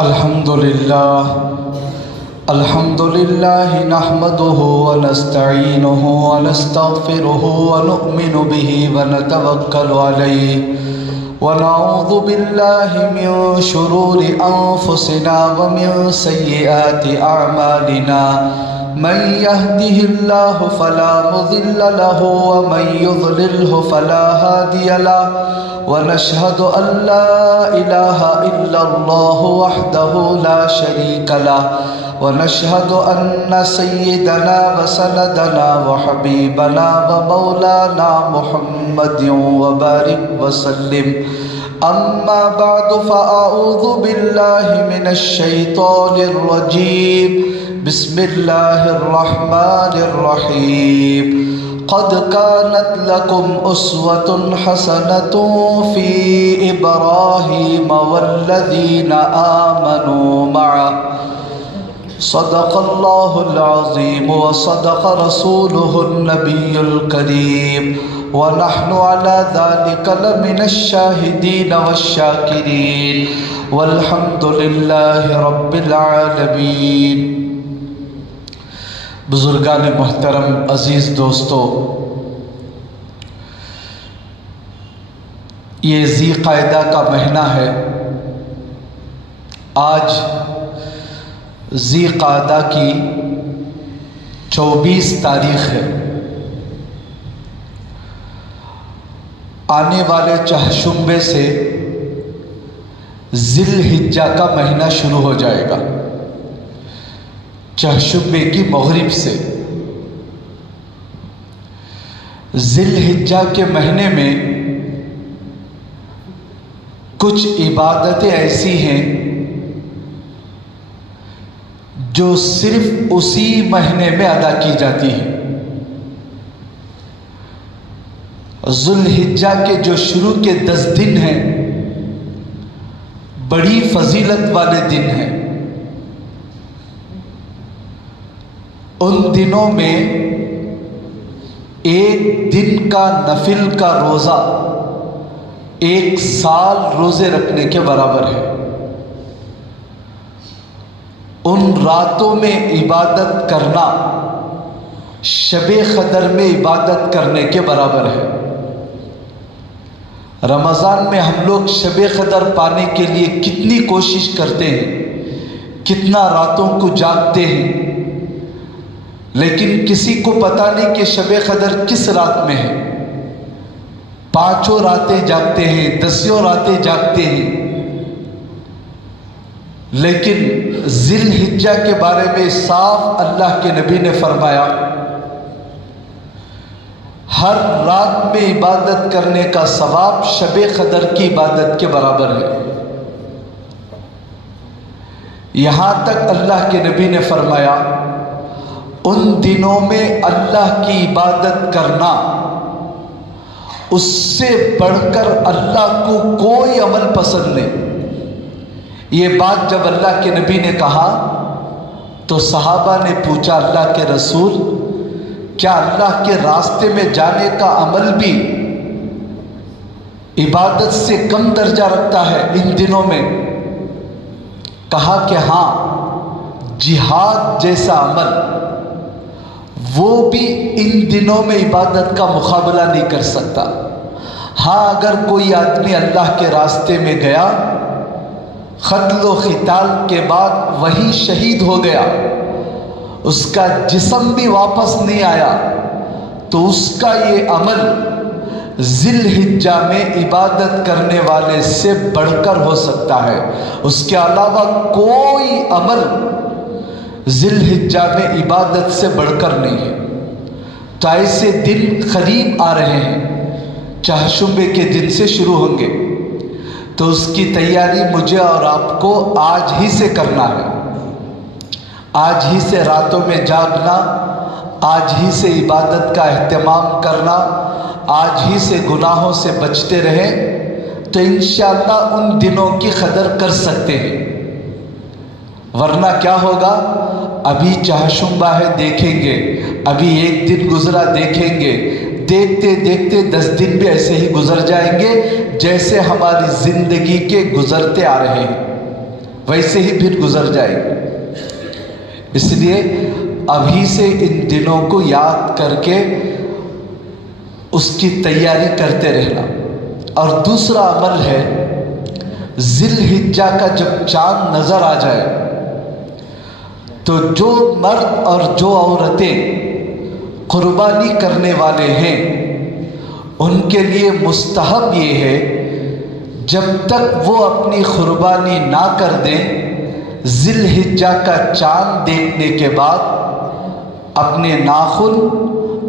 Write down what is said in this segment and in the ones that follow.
الحمدللہ نحمده ونستعینه ونستغفره ونؤمن به ونتوکل علیہ ونعوذ باللہ من شرور انفسنا ومن سیئات اعمالنا من يهده الله فلا مضل له ومن يضلله فلا هادي له ونشهد أن لا إله إلا الله وحده لا شريك له ونشهد أن سيدنا وسندنا وحبيبنا ومولانا محمد وبارك وسلم أما بعد فأعوذ بالله من الشيطان الرجيم بسم الله الرحمن الرحيم قد كانت لكم أسوة حسنة في إبراهيم والذين آمنوا معه صدق الله العظيم وصدق رسوله النبي الكريم ونحن على ذلك لمن الشاهدين والشاكرين والحمد لله رب العالمين۔ بزرگان محترم، عزیز دوستو، یہ ذی قعدہ کا مہینہ ہے۔ آج ذی قعدہ کی 24 تاریخ ہے۔ آنے والے چہشمبے سے ذی الحجہ کا مہینہ شروع ہو جائے گا، چہشمبے کی مغرب سے۔ ذی الحجہ کے مہینے میں کچھ عبادتیں ایسی ہیں جو صرف اسی مہینے میں ادا کی جاتی ہیں۔ ذی الحجہ کے جو شروع کے 10 دن ہیں بڑی فضیلت والے دن ہیں۔ ان دنوں میں ایک دن کا نفل کا روزہ 1 سال روزے رکھنے کے برابر ہے۔ ان راتوں میں عبادت کرنا شب قدر میں عبادت کرنے کے برابر ہے۔ رمضان میں ہم لوگ شب قدر پانے کے لیے کتنی کوشش کرتے ہیں، کتنا راتوں کو جاگتے ہیں، لیکن کسی کو پتہ نہیں کہ شب قدر کس رات میں ہے۔ 5 راتیں جاگتے ہیں، 10 راتیں جاگتے ہیں، لیکن ذی الحجہ کے بارے میں صاف اللہ کے نبی نے فرمایا ہر رات میں عبادت کرنے کا ثواب شب قدر کی عبادت کے برابر ہے۔ یہاں تک اللہ کے نبی نے فرمایا ان دنوں میں اللہ کی عبادت کرنا اس سے بڑھ کر اللہ کو کوئی عمل پسند نہیں۔ یہ بات جب اللہ کے نبی نے کہا تو صحابہ نے پوچھا اللہ کے رسول، کیا اللہ کے راستے میں جانے کا عمل بھی عبادت سے کم درجہ رکھتا ہے ان دنوں میں؟ کہا کہ ہاں، جہاد جیسا عمل وہ بھی ان دنوں میں عبادت کا مقابلہ نہیں کر سکتا۔ ہاں، اگر کوئی آدمی اللہ کے راستے میں گیا، قتل و قتال کے بعد وہی شہید ہو گیا، اس کا جسم بھی واپس نہیں آیا، تو اس کا یہ عمل ذی الحجہ میں عبادت کرنے والے سے بڑھ کر ہو سکتا ہے۔ اس کے علاوہ کوئی عمل ذی الحجہ میں عبادت سے بڑھ کر نہیں ہے۔ تو ایسے دن قریب آ رہے ہیں، چہشمبے کے دن سے شروع ہوں گے، تو اس کی تیاری مجھے اور آپ کو آج ہی سے کرنا ہے۔ آج ہی سے راتوں میں جاگنا، آج ہی سے عبادت کا اہتمام کرنا، آج ہی سے گناہوں سے بچتے رہیں، تو انشاءاللہ ان دنوں کی قدر کر سکتے ہیں۔ ورنہ کیا ہوگا، ابھی چہشمبہ ہے دیکھیں گے، ابھی 1 دن گزرا دیکھیں گے، دیکھتے دیکھتے 10 دن بھی ایسے ہی گزر جائیں گے جیسے ہماری زندگی کے گزرتے آ رہے ہیں۔ वैसे ही फिर गुजर जाएगी। इसलिए अभी से इन दिनों को याद करके उसकी तैयारी करते रहना। और दूसरा अमल है, ज़िलहिज्जा का जब चाँद नज़र आ जाए तो जो मर्द और जो औरतें कुर्बानी करने वाले हैं उनके लिए मुस्तहब ये है, जब तक वो अपनी कुर्बानी ना कर दें, ज़िलहिज्जा का चाँद देखने के बाद अपने नाखून,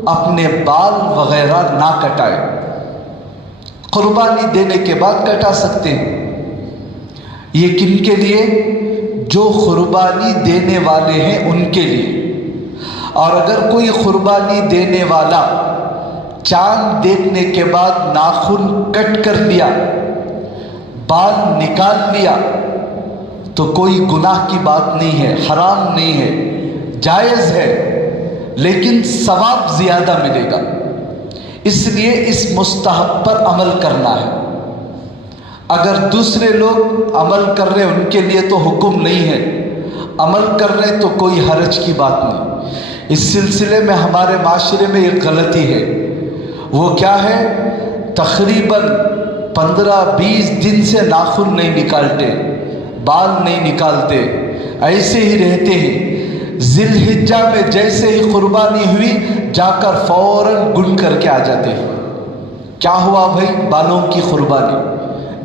अपने बाल वगैरह ना कटाएं। कुर्बानी देने के बाद कटा सकते हैं। ये किन के लिए? जो कुर्बानी देने वाले हैं उनके लिए। और अगर कोई कुर्बानी देने वाला चाँद देखने के बाद नाखून कट कर लिया, बाल निकाल लिया, तो कोई गुनाह की बात नहीं है, हराम नहीं है, जायज़ है, लेकिन सवाब ज़्यादा मिलेगा। इसलिए इस मुस्तहब पर अमल करना है। अगर दूसरे लोग अमल कर रहे उनके लिए तो हुक्म नहीं है, अमल कर रहे तो कोई हरज की बात नहीं। इस सिलसिले में हमारे माशरे में एक गलती है, वो क्या है? तकरीबन 15-20 दिन से नाखून नहीं निकालते, बाल नहीं निकालते, ऐसे ही रहते हैं। ज़िलहिज्जा में जैसे ही कुर्बानी हुई जाकर फौरन गुन करके आ जाते हैं। क्या हुआ भाई? बालों की कुर्बानी।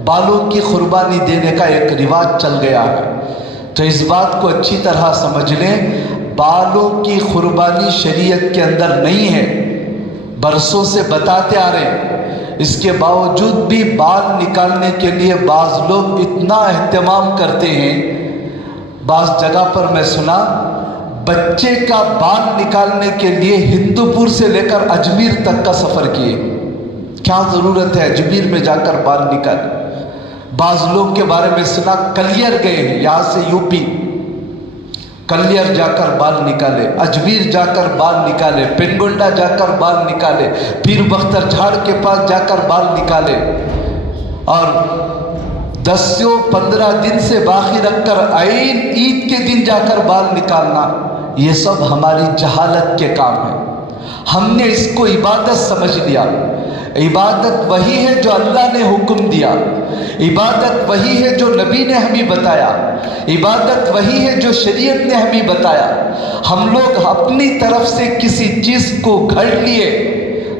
बालों की कुर्बानी देने का एक रिवाज चल गया है। तो इस बात को अच्छी तरह समझ लें, बालों की कुर्बानी शरीयत के अंदर नहीं है, बरसों से बताते आ रहे हैं। इसके बावजूद भी बाल निकालने के लिए बाज़ लोग इतना एहतमाम करते हैं। बाज़ जगह पर मैं सुना, बच्चे का बाल निकालने के लिए हिंदूपुर से लेकर अजमेर तक का सफ़र किए। क्या ज़रूरत है अजमेर में जाकर बाल निकाल? बाज़ लोग के बारे में सुना, कलियर गए हैं, यहाँ से यूपी, कलियर जाकर बाल निकाले, अजमेर जाकर बाल निकाले, पेनगोंडा जाकर बाल निकाले, पीर बख्तर झाड़ के पास जाकर बाल निकाले, और 10-15 दिन से बाकी रखकर ऐन ईद के दिन जाकर बाल निकालना, ये सब हमारी जहालत के काम है। हमने इसको इबादत समझ लिया। इबादत वही है जो अल्लाह ने हुक्म दिया, इबादत वही है जो नबी ने हमें बताया, इबादत वही है जो शरीयत ने हमें बताया। हम लोग अपनी तरफ से किसी चीज़ को घड़ लिए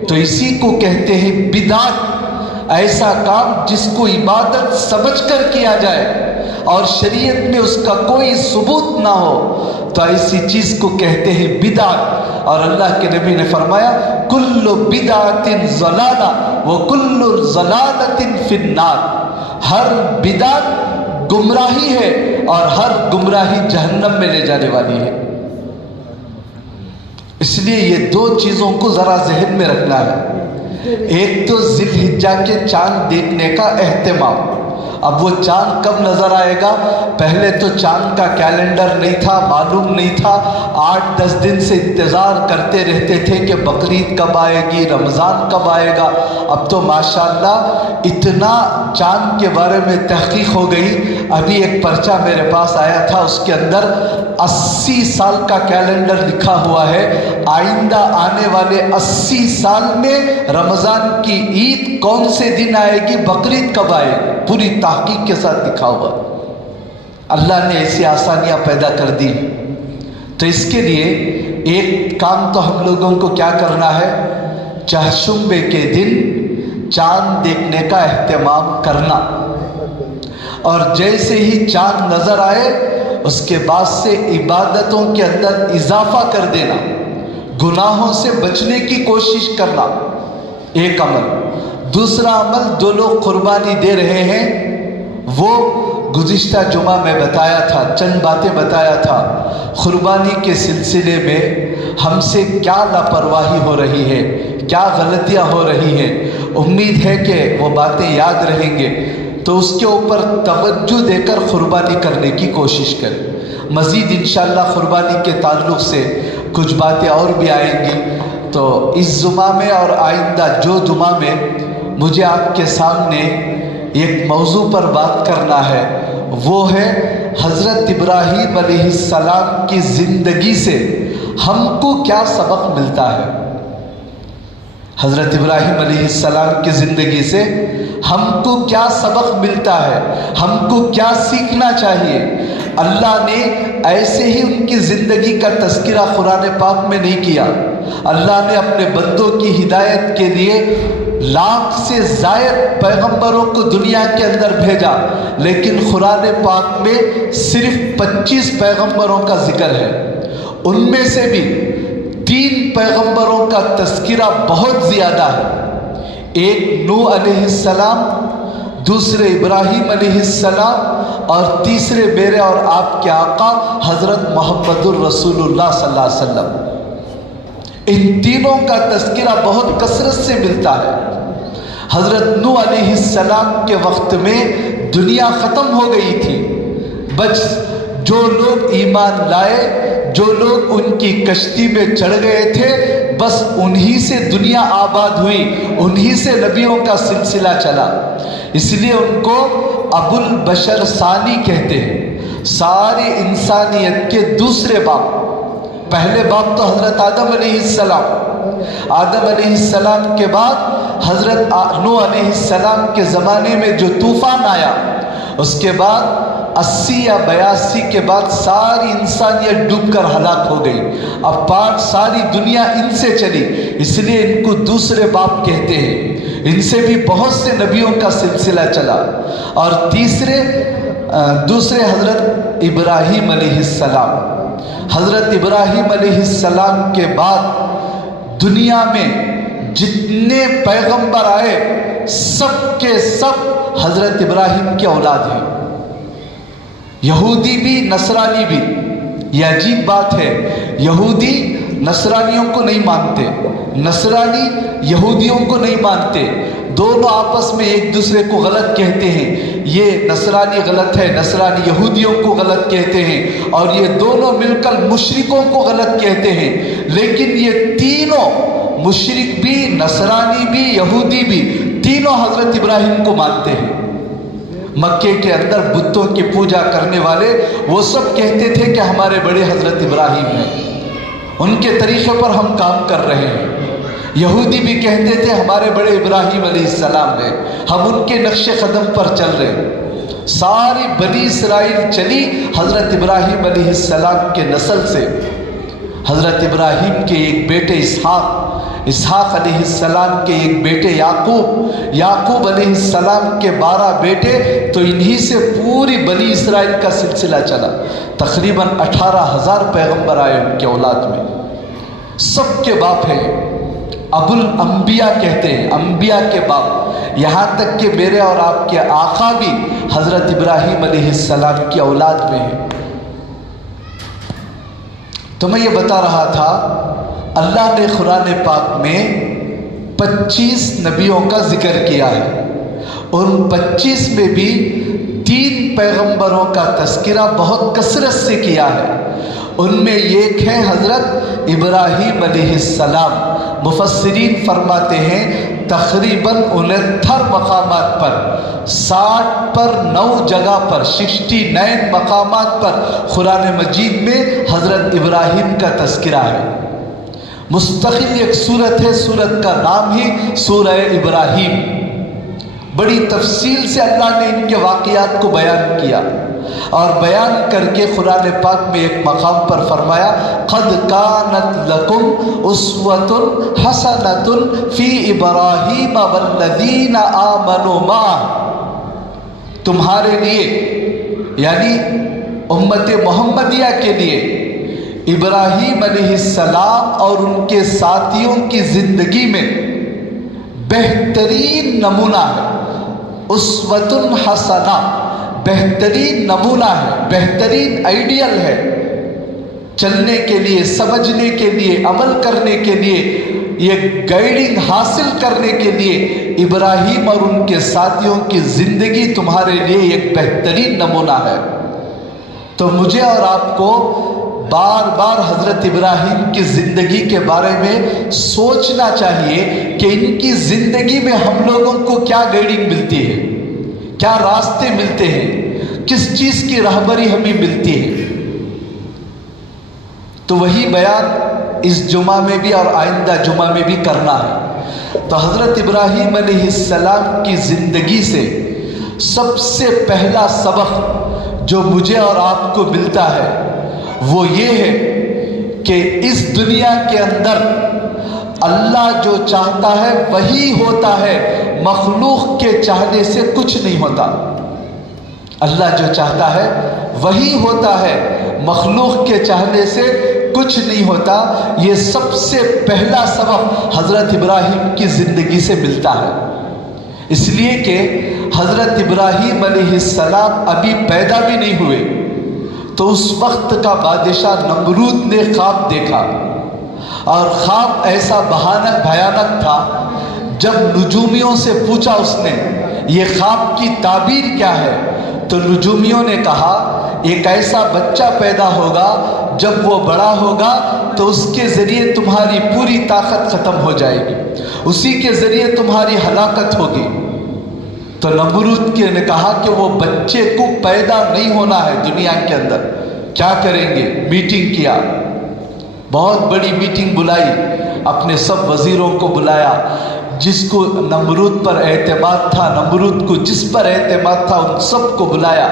तो इसी को कहते हैं बिदात। ऐसा काम जिसको इबादत समझकर किया जाए और शरीयत में उसका कोई सबूत ना हो, तो ऐसी चीज़ को कहते हैं बिदात। और अल्लाह के नबी ने फरमाया, कुल्लु बिदातिन ज़लाला व कुल्लु ज़लालतिन फिन्नार। हर बिदात गुमराही है और हर गुमराही जहन्नम में ले जाने वाली है। इसलिए ये दो चीज़ों को ज़रा जहन में रखना है। एक तो ज़िलहिज्जा के चाँद देखने का एहतमाम। अब वो चाँद कब नज़र आएगा? पहले तो चाँद का कैलेंडर नहीं था, मालूम नहीं था। 8-10 दिन से इंतज़ार करते रहते थे कि बकरीद कब आएगी, रमज़ान कब आएगा। अब तो माशाअल्लाह इतना चाँद के बारे में तहक़ीक़ हो गई। अभी एक पर्चा मेरे पास आया था, उसके अंदर 80 साल का कैलेंडर लिखा हुआ है। आइंदा आने वाले 80 साल में रमज़ान की ईद कौन से दिन आएगी, बकरीद कब आएगी, पूरी तहक़ीक़ के साथ लिखा हुआ। अल्लाह ने ऐसी आसानियाँ पैदा कर दी। तो इसके लिए एक काम तो हम लोगों को क्या करना है, चहशुम्बे के दिन चाँद देखने का एहतमाम करना, और जैसे ही चाँद नज़र आए उसके बाद से इबादतों के अंदर इजाफा कर देना, गुनाहों से बचने की कोशिश करना, एक अमल। दूसरा अमल, जो लोग कुर्बानी दे रहे हैं वो गुज़िश्ता जुमा में बताया था, चंद बातें बताया था। कुर्बानी के सिलसिले में हमसे क्या लापरवाही हो रही है, क्या गलतियां हो रही हैं। उम्मीद है कि वो बातें याद रहेंगे, तो उसके ऊपर तवज्जो देकर कुर्बानी करने की कोशिश करें। मज़ीद इंशाअल्लाह कुर्बानी के ताल्लुक़ से कुछ बातें और भी आएंगी। तो इस जुमा में और आइंदा जो जुमा में मुझे आपके सामने एक मौजू पर बात करना है, वो है حضرت ابراہیم علیہ السلام کی زندگی سے ہم کو کیا سبق ملتا ہے؟ حضرت ابراہیم علیہ السلام کی زندگی سے ہم کو کیا سبق ملتا ہے؟ ہم کو کیا سیکھنا چاہیے؟ اللہ نے ایسے ہی ان کی زندگی کا تذکرہ قرآن پاک میں نہیں کیا۔ اللہ نے اپنے بندوں کی ہدایت کے لیے لاکھ سے زائد پیغمبروں کو دنیا کے اندر بھیجا، لیکن قرآن پاک میں صرف 25 پیغمبروں کا ذکر ہے۔ ان میں سے بھی 3 پیغمبروں کا تذکرہ بہت زیادہ ہے۔ ایک نوح علیہ السلام، دوسرے ابراہیم علیہ السلام، اور تیسرے میرے اور آپ کے آقا حضرت محمد الرسول اللہ صلی اللہ علیہ وسلم۔ ان تینوں کا تذکرہ بہت کثرت سے ملتا ہے۔ حضرت نوح علیہ السلام کے وقت میں دنیا ختم ہو گئی تھی، بس جو لوگ ایمان لائے، جو لوگ ان کی کشتی میں چڑھ گئے تھے، بس انہی سے دنیا آباد ہوئی، انہی سے نبیوں کا سلسلہ چلا۔ اس لیے ان کو ابو البشر ثانی کہتے ہیں۔ ساری انسانیت کے دوسرے باپ، پہلے باپ تو حضرت آدم علیہ السلام، آدم علیہ السلام کے بعد حضرت نوح علیہ السلام کے زمانے میں جو طوفان آیا، اس کے بعد 80 یا 82 کے بعد ساری انسانیت ڈوب کر ہلاک ہو گئی۔ اب پاٹ ساری دنیا ان سے چلی، اس لیے ان کو دوسرے باپ کہتے ہیں۔ ان سے بھی بہت سے نبیوں کا سلسلہ چلا۔ اور دوسرے حضرت ابراہیم علیہ السلام۔ حضرت ابراہیم علیہ السلام کے بعد دنیا میں جتنے پیغمبر آئے، سب کے سب حضرت ابراہیم کی اولاد ہیں۔ یہودی بھی، نصرانی بھی۔ یہ عجیب بات ہے، یہودی نصرانیوں کو نہیں مانتے، نصرانی یہودیوں کو نہیں مانتے، دونوں آپس میں ایک دوسرے کو غلط کہتے ہیں۔ یہ نصرانی غلط ہے، نصرانی یہودیوں کو غلط کہتے ہیں، اور یہ دونوں مل کر مشرکوں کو غلط کہتے ہیں۔ لیکن یہ تینوں، مشرک بھی، نصرانی بھی، یہودی بھی، تینوں حضرت ابراہیم کو مانتے ہیں۔ مکے کے اندر بتوں کی پوجا کرنے والے وہ سب کہتے تھے کہ ہمارے بڑے حضرت ابراہیم ہیں، ان کے طریقے پر ہم کام کر رہے ہیں۔ یہودی بھی کہتے تھے ہمارے بڑے ابراہیم علیہ السلام ہیں، ہم ان کے نقش قدم پر چل رہے ہیں۔ ساری بنی اسرائیل چلی حضرت ابراہیم علیہ السلام کے نسل سے۔ حضرت ابراہیم کے ایک بیٹے اسحاق علیہ السلام کے ایک بیٹے یعقوب علیہ السلام کے 12 بیٹے، تو انہی سے پوری بنی اسرائیل کا سلسلہ چلا۔ تقریباً 18,000 پیغمبر آئے ان کے اولاد میں۔ سب کے باپ ہیں، ابو الانبیاء کہتے ہیں، انبیاء کے باپ۔ یہاں تک کہ میرے اور آپ کے آقا بھی حضرت ابراہیم علیہ السلام کی اولاد میں ہیں۔ تو میں یہ بتا رہا تھا، اللہ نے قرآن پاک میں 25 نبیوں کا ذکر کیا ہے، اور ان 25 میں بھی 3 پیغمبروں کا تذکرہ بہت کثرت سے کیا ہے۔ ان میں ایک ہے حضرت ابراہیم علیہ السلام۔ مفسرین فرماتے ہیں تقریباً 69 مقامات پر، 60 پر 9 جگہ پر، 69 مقامات پر قرآن مجید میں حضرت ابراہیم کا تذکرہ ہے۔ مستقل ایک سورت ہے، سورت کا نام ہی سورہ ابراہیم۔ بڑی تفصیل سے اللہ نے ان کے واقعات کو بیان کیا، اور بیان کر کے قرآن پاک میں ایک مقام پر فرمایا قد کانت لکم اسوۃ حسنۃ فی ابراہیم والذین آمنوا معہ، تمہارے لیے یعنی امت محمدیہ کے لیے ابراہیم علیہ السلام اور ان کے ساتھیوں کی زندگی میں بہترین نمونہ ہے۔ اسوۃ حسنہ بہترین نمونہ ہے، بہترین آئیڈیل ہے، چلنے کے لیے، سمجھنے کے لیے، عمل کرنے کے لیے، یہ گائیڈنگ حاصل کرنے کے لیے ابراہیم اور ان کے ساتھیوں کی زندگی تمہارے لیے ایک بہترین نمونہ ہے۔ تو مجھے اور آپ کو بار بار حضرت ابراہیم کی زندگی کے بارے میں سوچنا چاہیے کہ ان کی زندگی میں ہم لوگوں کو کیا گائیڈنگ ملتی ہے، کیا راستے ملتے ہیں، किस चीज की रहबरी हमें मिलती है। तो वही बयान इस जुमा में भी और आइंदा जुमा में भी करना है। तो हजरत इब्राहीम अलैहिस्सलाम की जिंदगी से सबसे पहला सबक जो मुझे और आपको मिलता है वो ये है कि इस दुनिया के अंदर अल्लाह जो चाहता है वही होता है, मखलूक के चाहने से कुछ नहीं होता। अल्लाह जो चाहता है वही होता है, मखलूक के चाहने से कुछ नहीं होता। ये सबसे पहला सबक हजरत इब्राहीम की जिंदगी से मिलता है। इसलिए कि हजरत इब्राहीम अलैहिस्सलाम अभी पैदा भी नहीं हुए तो उस वक्त का बादशाह नमरूद ने ख्वाब देखा, और ख्वाब ऐसा भयानक था। जब नुजूमियों से पूछा उसने ये ख्वाब की ताबीर क्या है, तो नुजूमियों ने कहा एक ऐसा बच्चा पैदा होगा, जब वो बड़ा होगा तो उसके ज़रिए तुम्हारी पूरी ताकत ख़त्म हो जाएगी, उसी के ज़रिए तुम्हारी हलाकत होगी। तो नमरूद के ने कहा कि वो बच्चे को पैदा नहीं होना है दुनिया के अंदर, क्या करेंगे। मीटिंग किया, बहुत बड़ी मीटिंग बुलाई, अपने सब वज़ीरों को बुलाया, जिसको नमरूद पर एतमाद था, नमरूद को जिस पर एतमाद था उन सब को बुलाया,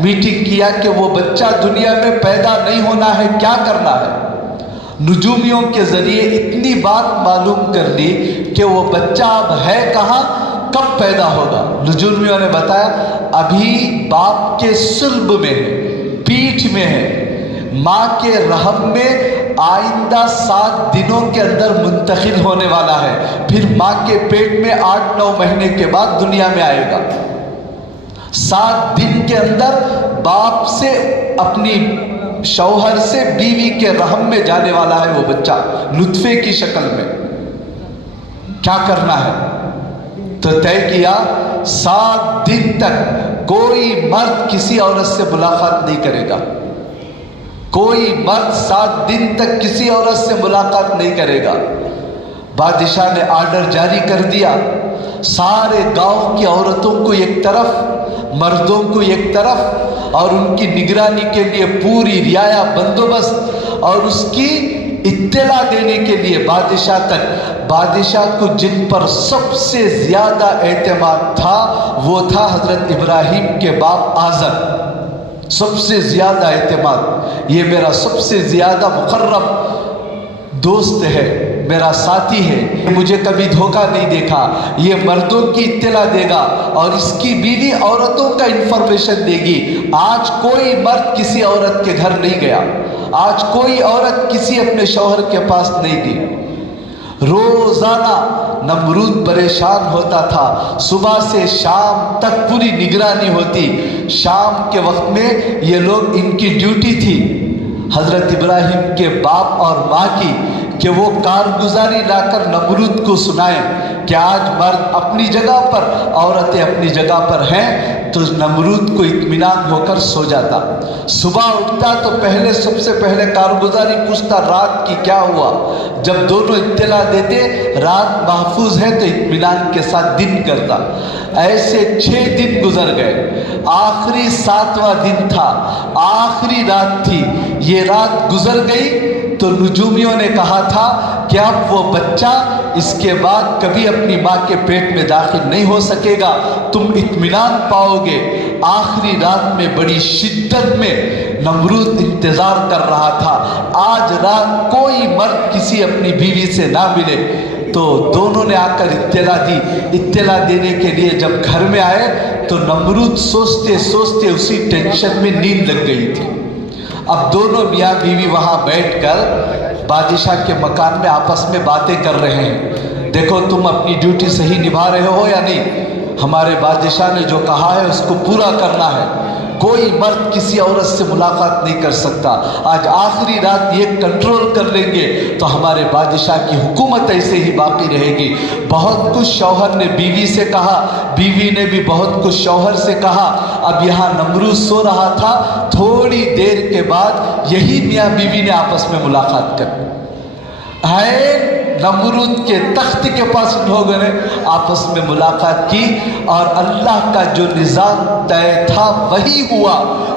मीटिंग किया कि वो बच्चा दुनिया में पैदा नहीं होना है, क्या करना है। नुजूमियों के ज़रिए इतनी बात मालूम कर ली कि वो बच्चा अब है कहाँ, कब पैदा होगा। नुजूमियों ने बताया अभी बाप के सुल्ब में है, पीठ में है, माँ के रहम में आइंदा 7 दिनों के अंदर मुंतकिल होने वाला है, फिर माँ के पेट में 8-9 महीने के बाद दुनिया में आएगा। 7 दिन के अंदर बाप से, अपनी शौहर से बीवी के रहम में जाने वाला है वो बच्चा, लुत्फे की शक्ल में। क्या करना है, तो तय किया 7 दिन तक कोई मर्द किसी औरत से मुलाकात नहीं करेगा, कोई मर्द 7 दिन तक किसी औरत से मुलाकात नहीं करेगा। बादशाह ने आर्डर जारी कर दिया, सारे गांव की औरतों को एक तरफ, मर्दों को एक तरफ, और उनकी निगरानी के लिए पूरी रियाया बंदोबस्त, और उसकी इत्तला देने के लिए बादशाह तक। बादशाह को जिन पर सबसे ज़्यादा एतमाद था वो था हज़रत इब्राहीम के बाप आज़र, सबसे ज़्यादा एतमाद। ये मेरा सबसे ज़्यादा मुकर्रब दोस्त है, मेरा साथी है, मुझे कभी धोखा नहीं देखा, ये मर्दों की इत्तला देगा और इसकी बीवी औरतों का इंफॉर्मेशन देगी। आज कोई मर्द किसी औरत के घर नहीं गया, आज कोई औरत किसी अपने शौहर के पास नहीं गई। रोजाना नमरूद परेशान होता था, सुबह से शाम तक पूरी निगरानी होती। शाम के वक्त में ये लोग, इनकी ड्यूटी थी हजरत इब्राहीम के बाप और माँ की कि वो कारगुजारी लाकर नमरूद को सुनाएं कि आज मर्द अपनी जगह पर, औरतें अपनी जगह पर हैं। तो नमरूद को इत्मीनान होकर सो जाता। सुबह उठता तो पहले, सबसे पहले कारगुजारी पूछता रात की क्या हुआ। जब दोनों इत्तला देते रात महफूज है तो इत्मीनान के साथ दिन करता। ऐसे 6 दिन गुजर गए, आखिरी 7वां दिन था, आखिरी रात थी। ये रात गुजर गई तो नुजूमियों ने कहा था कि अब वो बच्चा इसके बाद कभी अपनी माँ के पेट में दाखिल नहीं हो सकेगा, तुम इत्मीनान पाओगे। आखिरी रात में बड़ी शिद्दत में नमरूद इंतज़ार कर रहा था, आज रात कोई मर्द किसी अपनी बीवी से ना मिले। तो दोनों ने आकर इत्तला दी। इत्तला देने के लिए जब घर में आए तो नमरूद सोचते सोचते उसी टेंशन में नींद लग गई थी। अब दोनों मियाँ बीवी वहाँ बैठकर बादशाह के मकान में आपस में बातें कर रहे हैं, देखो तुम अपनी ड्यूटी सही निभा रहे हो या नहीं, हमारे बादशाह ने जो कहा है उसको पूरा करना है, कोई मर्द किसी औरत से मुलाकात नहीं कर सकता। आज आखिरी रात ये कंट्रोल कर लेंगे तो हमारे बादशाह की हुकूमत ऐसे ही बाकी रहेगी। बहुत कुछ शौहर ने बीवी से कहा, बीवी ने भी बहुत कुछ शौहर से कहा। अब यहाँ नमरूद सो रहा था, थोड़ी देर के बाद यही मियाँ बीवी ने आपस में मुलाकात कर। है नमरूद के तख्त के पास उन लोगों ने आपस में मुलाकात की और अल्लाह का जो निज़ाम तय था वही हुआ।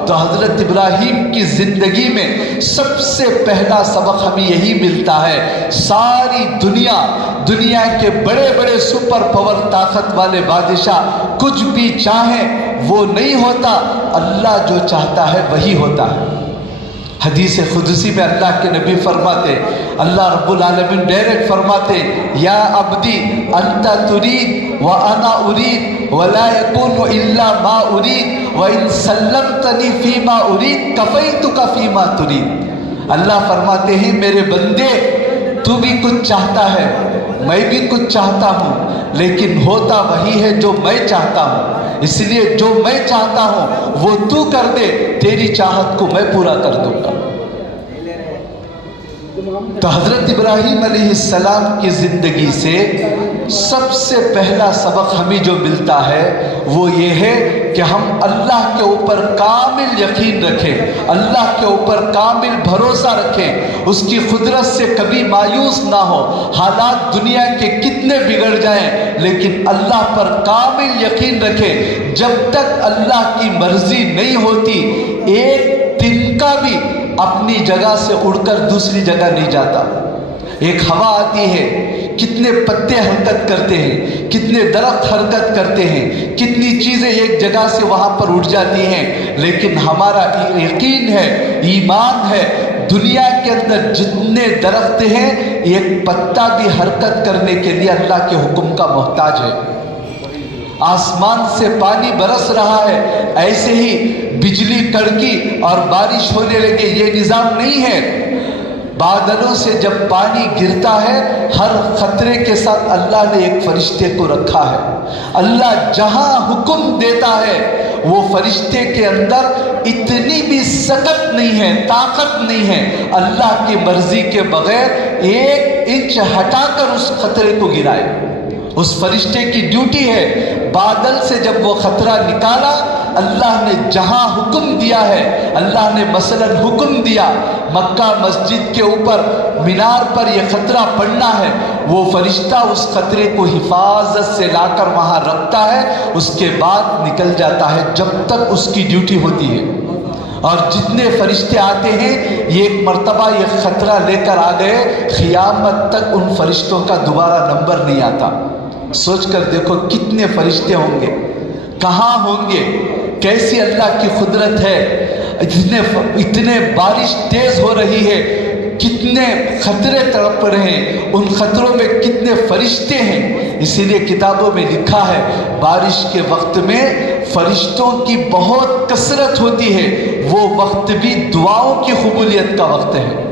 तो हज़रत इब्राहीम की ज़िंदगी में सबसे पहला सबक हमें यही मिलता है, सारी दुनिया के बड़े बड़े सुपर पावर ताकत वाले बादशाह कुछ भी चाहें वो नहीं होता, अल्लाह जो चाहता है वही होता है। हदीस कुदसी में अल्लाह के नबी फरमाते, अल्लाह रब्बुल आलमीन डायरेक्ट फरमाते, या अब्दी अंता तुरीद व अना उरीद व ला यकूनु इल्ला मा उरीद व इन सल्लमतनी फीमा उरीद कफैतुका फीमा तुरीद। अल्लाह फरमाते हैं, मेरे बंदे तू भी कुछ चाहता है, मैं भी कुछ चाहता हूँ, लेकिन होता वही है जो मैं चाहता हूँ, इसलिए जो मैं चाहता हूँ वो तू कर दे, तेरी चाहत को मैं पूरा कर दूंगा। तो हज़रत इब्राहीम अलैहिस्सलाम की ज़िंदगी से सबसे पहला सबक हमें जो मिलता है वो ये है कि हम अल्लाह के ऊपर कामिल यकीन रखें, अल्लाह के ऊपर कामिल भरोसा रखें, उसकी कुदरत से कभी मायूस ना हो। हालात दुनिया के कितने बिगड़ जाएं, लेकिन अल्लाह पर कामिल यकीन रखें। जब तक अल्लाह की मर्जी नहीं होती, एक तिनका भी अपनी जगह से उड़कर दूसरी जगह नहीं जाता। एक हवा आती है, कितने पत्ते हरकत करते हैं, कितने दरख्त हरकत करते हैं, कितनी चीज़ें एक जगह से वहाँ पर उठ जाती हैं, लेकिन हमारा यकीन है, ईमान है, दुनिया के अंदर जितने दरख्त हैं एक पत्ता भी हरकत करने के लिए अल्लाह के हुक्म का मोहताज है। आसमान से पानी बरस रहा है, ऐसे ही बिजली कड़की और बारिश होने लगे, ये निज़ाम नहीं है। बादलों से जब पानी गिरता है, हर खतरे के साथ अल्लाह ने एक फरिश्ते को रखा है। अल्लाह जहां हुक्म देता है वो फरिश्ते के अंदर इतनी भी सकत नहीं है, ताकत नहीं है, अल्लाह की मर्जी के बगैर 1 इंच हटाकर उस खतरे को गिराए। उस फरिश्ते की ड्यूटी है, बादल से जब वो खतरा निकाला, अल्लाह ने जहां हुक्म दिया है, अल्लाह ने मसलन हुक्म दिया मक्का मस्जिद के ऊपर मीनार पर ये खतरा पड़ना है, वो फरिश्ता उस खतरे को हिफाजत से लाकर वहां रखता है, उसके बाद निकल जाता है जब तक उसकी ड्यूटी होती है। और जितने फरिश्ते आते हैं, ये एक मर्तबा ये खतरा लेकर आ गए, क़ियामत तक उन फरिश्तों का दोबारा नंबर नहीं आता। सोच कर देखो कितने फरिश्ते होंगे, कहाँ होंगे, कैसी अल्लाह की कुदरत है। इतने बारिश तेज हो रही है, कितने खतरे तड़प रहे हैं, उन खतरों में कितने फरिश्ते हैं। इसीलिए किताबों में लिखा है, बारिश के वक्त में फरिश्तों की बहुत कसरत होती है, वो वक्त भी दुआओं की कबूलियत का वक्त है।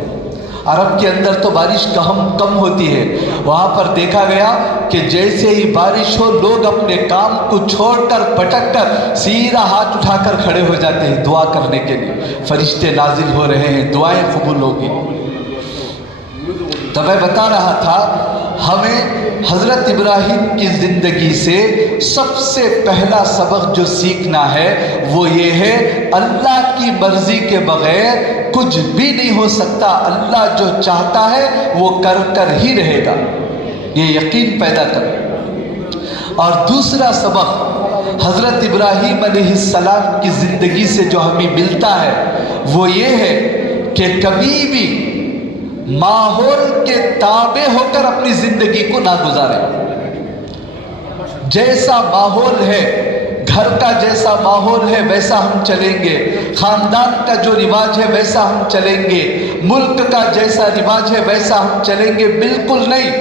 अरब के अंदर तो बारिश कम होती है, वहाँ पर देखा गया कि जैसे ही बारिश हो, लोग अपने काम को छोड़कर पटक कर सीधा हाथ उठाकर खड़े हो जाते हैं दुआ करने के लिए, फरिश्ते नाजिल हो रहे हैं, दुआएं कबूल होगी। तो मैं बता रहा था, हमें हज़रत इब्राहीम की ज़िंदगी से सबसे पहला सबक जो सीखना है वो ये है, अल्लाह की मर्ज़ी के बग़ैर कुछ भी नहीं हो सकता। अल्लाह जो चाहता है वो कर ही रहेगा, ये यकीन पैदा कर। और दूसरा सबक हज़रत इब्राहीम अलैहिस्सलाम की ज़िंदगी से जो हमें मिलता है वो ये है कि कभी भी माहौल के ताबे होकर अपनी ज़िंदगी को ना गुजारें। जैसा माहौल है, घर का जैसा माहौल है वैसा हम चलेंगे, ख़ानदान का जो रिवाज है वैसा हम चलेंगे, मुल्क का जैसा रिवाज है वैसा हम चलेंगे, बिल्कुल नहीं।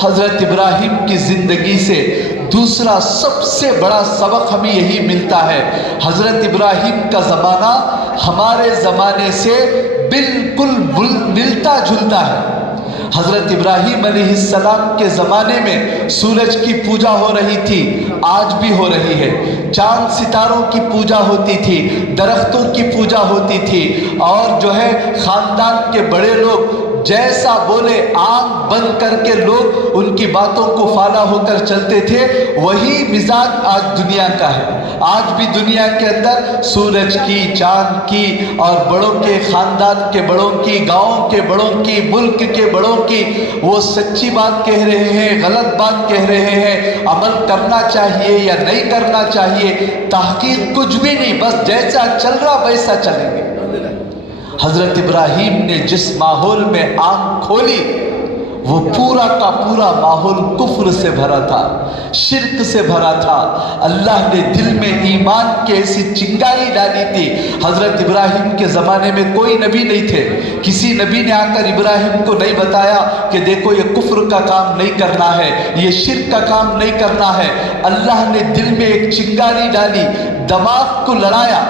हज़रत इब्राहीम की ज़िंदगी से दूसरा सबसे बड़ा सबक हमें यही मिलता है, हज़रत इब्राहीम का ज़माना हमारे ज़माने से बिल्कुल मिलता जुलता है। हज़रत इब्राहीम अलैहिस्सलाम के ज़माने में सूरज की पूजा हो रही थी, आज भी हो रही है, चांद सितारों की पूजा होती थी, दरख्तों की पूजा होती थी, और जो है ख़ानदान के बड़े लोग جیسا بولے آنکھ بند کر کے لوگ ان کی باتوں کو فالو ہو کر چلتے تھے، وہی مزاج آج دنیا کا ہے۔ آج بھی دنیا کے اندر سورج کی، چاند کی اور بڑوں کے خاندان کے بڑوں کی، گاؤں کے بڑوں کی، ملک کے بڑوں کی، وہ سچی بات کہہ رہے ہیں، غلط بات کہہ رہے ہیں، عمل کرنا چاہیے یا نہیں کرنا چاہیے، تحقیق کچھ بھی نہیں، بس جیسا چل رہا ویسا چلیں گے۔ حضرت ابراہیم نے جس ماحول میں آنکھ کھولی وہ پورا کا پورا ماحول کفر سے بھرا تھا، شرک سے بھرا تھا۔ اللہ نے دل میں ایمان کی ایسی چنگاری ڈالی تھی۔ حضرت ابراہیم کے زمانے میں کوئی نبی نہیں تھے، کسی نبی نے آ کر ابراہیم کو نہیں بتایا کہ دیکھو یہ کفر کا کام نہیں کرنا ہے، یہ شرک کا کام نہیں کرنا ہے۔ اللہ نے دل میں ایک چنگاری ڈالی، دماغ کو لڑایا،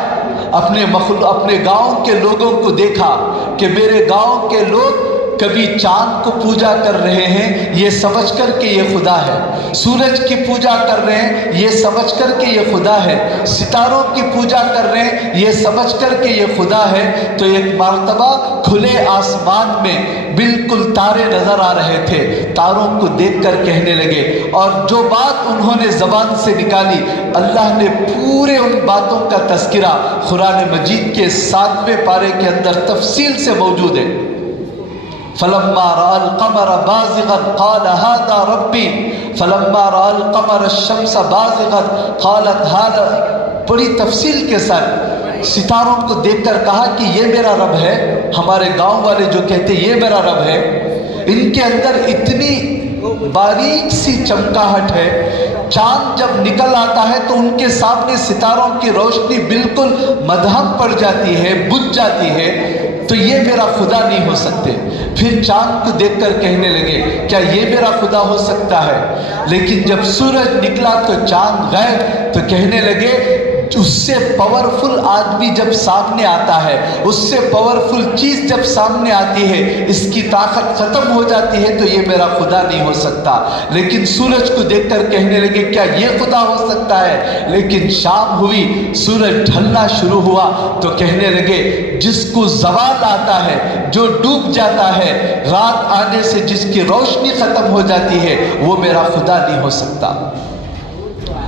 اپنے گاؤں کے لوگوں کو دیکھا کہ میرے گاؤں کے لوگ کبھی چاند کو پوجا کر رہے ہیں یہ سمجھ کر کہ یہ خدا ہے، سورج کی پوجا کر رہے ہیں یہ سمجھ کر کہ یہ خدا ہے، ستاروں کی پوجا کر رہے ہیں یہ سمجھ کر کہ یہ خدا ہے۔ تو ایک مرتبہ کھلے آسمان میں بالکل تارے نظر آ رہے تھے، تاروں کو دیکھ کر کہنے لگے، اور جو بات انہوں نے زبان سے نکالی اللہ نے پورے ان باتوں کا تذکرہ قرآن مجید کے 7ویں پارے کے اندر تفصیل سے موجود ہے۔ فلما رأى القمر بازغا قال هذا ربي فلما رأى القمر الشمس بازغا قالت هذا، بڑی تفصیل کے ساتھ ستاروں کو دیکھ کر کہا کہ یہ میرا رب ہے۔ ہمارے گاؤں والے جو کہتے یہ میرا رب ہے، ان کے اندر اتنی باریک سی چمکاہٹ ہے، چاند جب نکل آتا ہے تو ان کے سامنے ستاروں کی روشنی بالکل مدھم پڑ جاتی ہے، بجھ جاتی ہے، تو یہ میرا خدا نہیں ہو سکتے۔ پھر چاند کو دیکھ کر کہنے لگے کیا یہ میرا خدا ہو سکتا ہے؟ لیکن جب سورج نکلا تو چاند غائب، تو کہنے لگے اس سے پاورفل آدمی جب سامنے آتا ہے، اس سے پاورفل چیز جب سامنے آتی ہے، اس کی طاقت ختم ہو جاتی ہے، تو یہ میرا خدا نہیں ہو سکتا۔ لیکن سورج کو دیکھ کر کہنے لگے کیا یہ خدا ہو سکتا ہے؟ لیکن شام ہوئی، سورج ڈھلنا شروع ہوا تو کہنے لگے جس کو زوال آتا ہے، جو ڈوب جاتا ہے، رات آنے سے جس کی روشنی ختم ہو جاتی ہے، وہ میرا خدا نہیں ہو سکتا۔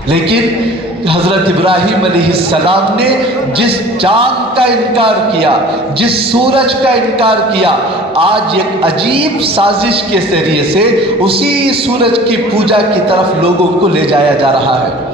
لیکن حضرت ابراہیم علیہ السلام نے جس چاند کا انکار کیا، جس سورج کا انکار کیا، آج ایک عجیب سازش کے ذریعے سے اسی سورج کی پوجا کی طرف لوگوں کو لے جایا جا رہا ہے۔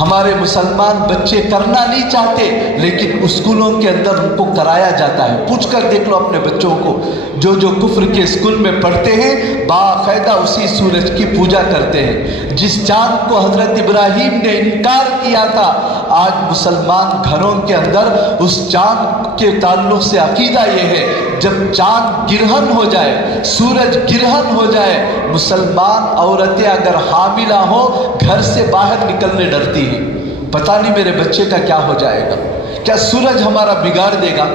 ہمارے مسلمان بچے کرنا نہیں چاہتے لیکن اسکولوں کے اندر ان کو کرایا جاتا ہے۔ پوچھ کر دیکھ لو اپنے بچوں کو، جو کفر کے اسکول میں پڑھتے ہیں باقاعدہ اسی سورج کی پوجا کرتے ہیں۔ جس چاند کو حضرت ابراہیم نے انکار کیا تھا، آج مسلمان گھروں کے اندر اس چاند کے تعلق سے عقیدہ یہ ہے جب چاند گرہن ہو جائے، سورج گرہن ہو جائے، مسلمان عورتیں اگر حاملہ ہو گھر سے باہر نکلنے ڈرتی ہیں، پتہ نہیں میرے بچے کا کیا ہو جائے گا، کیا سورج ہمارا بگاڑ دے گا،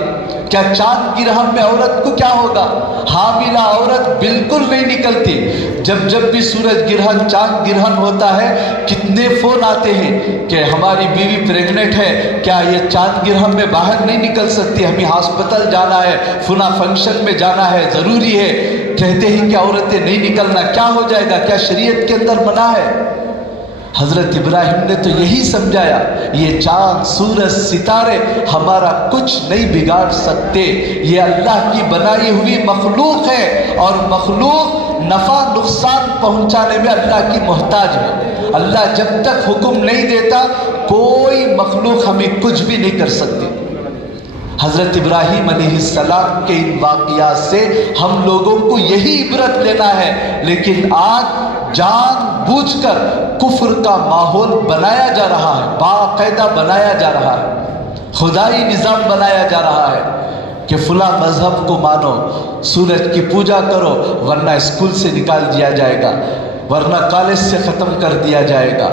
کیا چاند گرہن میں عورت کو کیا ہوگا؟ حاملہ عورت بالکل نہیں نکلتی۔ جب بھی سورج گرہن، چاند گرہن ہوتا ہے، کتنے فون آتے ہیں کہ ہماری بیوی پریگننٹ ہے، کیا یہ چاند گرہن میں باہر نہیں نکل سکتی، ہمیں ہاسپٹل جانا ہے، فلاں فنکشن میں جانا ہے، ضروری ہے۔ کہتے ہیں کہ عورتیں نہیں نکلنا، کیا ہو جائے گا، کیا شریعت کے اندر منع ہے؟ حضرت ابراہیم نے تو یہی سمجھایا یہ چاند، سورج، ستارے ہمارا کچھ نہیں بگاڑ سکتے، یہ اللہ کی بنائی ہوئی مخلوق ہے، اور مخلوق نفع نقصان پہنچانے میں اللہ کی محتاج ہے۔ اللہ جب تک حکم نہیں دیتا کوئی مخلوق ہمیں کچھ بھی نہیں کر سکتی۔ حضرت ابراہیم علیہ السلام کے ان واقعات سے ہم لوگوں کو یہی عبرت لینا ہے، لیکن آج جان بوجھ کر کفر کا ماحول بنایا جا رہا ہے، باقاعدہ بنایا جا رہا ہے، خدائی نظام بنایا جا رہا ہے کہ فلاں مذہب کو مانو، سورج کی پوجا کرو ورنہ اسکول سے نکال دیا جائے گا، ورنہ کالج سے ختم کر دیا جائے گا۔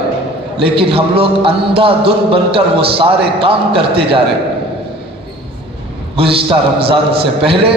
لیکن ہم لوگ اندھا دھند بن کر وہ سارے کام کرتے جا رہے ہیں۔ گزشتہ رمضان سے پہلے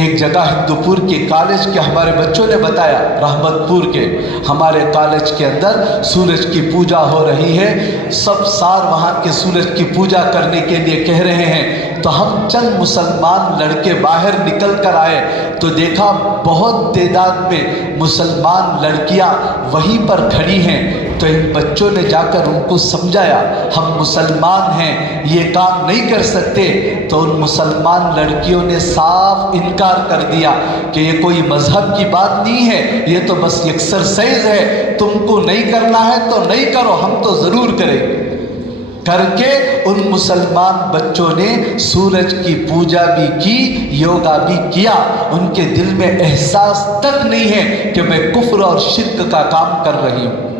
ایک جگہ ہندوپور کے کالج کے ہمارے بچوں نے بتایا، رحمت پور کے ہمارے کالج کے اندر سورج کی پوجا ہو رہی ہے، سب سار وہاں کے سورج کی پوجا کرنے کے لیے کہہ رہے ہیں، تو ہم چند مسلمان لڑکے باہر نکل کر آئے تو دیکھا بہت تعداد میں مسلمان لڑکیاں وہیں پر کھڑی ہیں۔ تو ان بچوں نے جا کر ان کو سمجھایا ہم مسلمان ہیں، یہ کام نہیں کر سکتے۔ تو ان مسلمان لڑکیوں نے صاف انکار کر دیا کہ یہ کوئی مذہب کی بات نہیں ہے، یہ تو بس ایکسرسائز ہے، تم کو نہیں کرنا ہے تو نہیں کرو، ہم تو ضرور کریں گے۔ کر کے ان مسلمان بچوں نے سورج کی پوجا بھی کی، یوگا بھی کیا۔ ان کے دل میں احساس تک نہیں ہے کہ میں کفر اور شرک کا کام کر رہی ہوں۔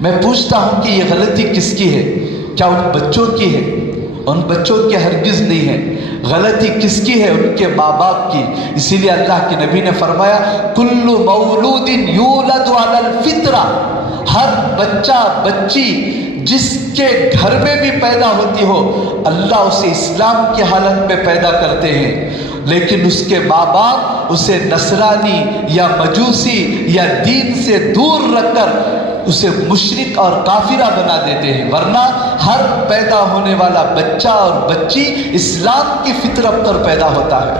میں پوچھتا ہوں کہ یہ غلطی کس کی ہے؟ کیا ان بچوں کی ہے؟ ان بچوں کی ہرگز نہیں ہے۔ غلطی کس کی ہے؟ ان کے ماں باپ کی۔ اسی لیے اللہ کے نبی نے فرمایا کل مولود یولد علی الفطرہ، ہر بچہ بچی جس کے گھر میں بھی پیدا ہوتی ہو اللہ اسے اسلام کی حالت میں پیدا کرتے ہیں، لیکن اس کے ماں باپ اسے نصرانی یا مجوسی یا دین سے دور رکھ کر اسے مشرک اور کافرہ بنا دیتے ہیں۔ ورنہ ہر پیدا ہونے والا بچہ اور بچی اسلام کی فطرت پر پیدا ہوتا ہے۔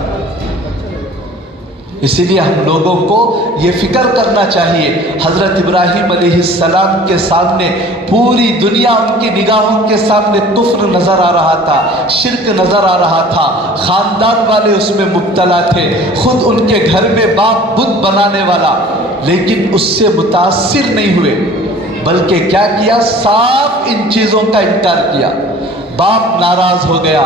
اسی لیے ہم لوگوں کو یہ فکر کرنا چاہیے، حضرت ابراہیم علیہ السلام کے سامنے پوری دنیا ان کی نگاہوں کے سامنے کفر نظر آ رہا تھا، شرک نظر آ رہا تھا، خاندان والے اس میں مبتلا تھے، خود ان کے گھر میں باپ بت بنانے والا، لیکن اس سے متاثر نہیں ہوئے، بلکہ کیا کیا؟ صاف ان چیزوں کا انکار کیا۔ باپ ناراض ہو گیا،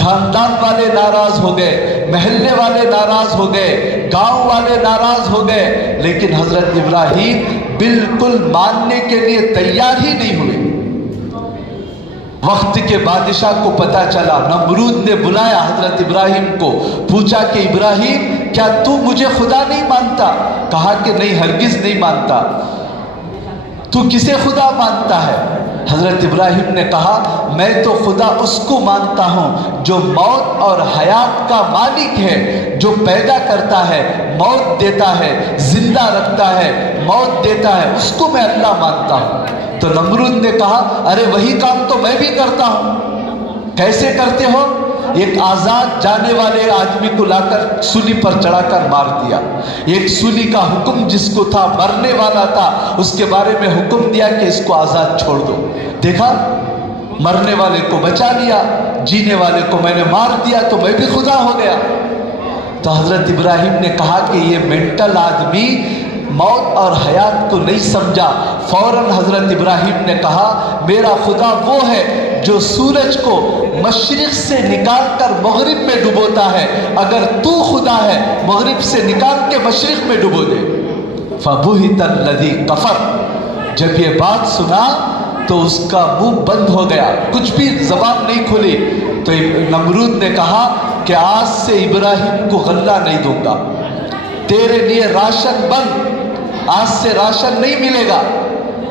خاندان والے ناراض ہو گئے، محلے والے ناراض ہو گئے، گاؤں والے ناراض ہو گئے، لیکن حضرت ابراہیم بالکل ماننے کے لیے تیار ہی نہیں ہوئے۔ وقت کے بادشاہ کو پتہ چلا، نمرود نے بلایا حضرت ابراہیم کو، پوچھا کہ ابراہیم کیا تو مجھے خدا نہیں مانتا؟ کہا کہ نہیں، ہرگز نہیں مانتا۔ تو کسے خدا مانتا ہے؟ حضرت ابراہیم نے کہا میں تو خدا اس کو مانتا ہوں جو موت اور حیات کا مالک ہے، جو پیدا کرتا ہے، موت دیتا ہے، زندہ رکھتا ہے، موت دیتا ہے، اس کو میں اللہ مانتا ہوں۔ تو نمرود نے کہا ارے وہی کام تو میں بھی کرتا ہوں۔ کیسے کرتے ہو؟ ایک آزاد جانے والے آدمی کو لا کر سولی پر چڑھا کر مار دیا۔ ایک سولی کا حکم جس کو تھا، مرنے والا تھا، اس کے بارے میں حکم دیا کہ اس کو آزاد چھوڑ دو۔ دیکھا، مرنے والے کو بچا لیا، جینے والے کو میں نے مار دیا تو میں بھی خدا ہو گیا۔ تو حضرت ابراہیم نے کہا کہ یہ مینٹل آدمی موت اور حیات کو نہیں سمجھا۔ فوراً حضرت ابراہیم نے کہا میرا خدا وہ ہے جو سورج کو مشرق سے نکال کر مغرب میں ڈبوتا ہے، اگر تو خدا ہے مغرب سے نکال کے مشرق میں ڈبو دے۔ فَبُهِتَ الَّذِي كَفَرَ، جب یہ بات سنا تو اس کا منہ بند ہو گیا، کچھ بھی زبان نہیں کھلی۔ تو نمرود نے کہا کہ آج سے ابراہیم کو غلہ نہیں دوں گا، تیرے لیے راشن بند، آج سے راشن نہیں ملے گا۔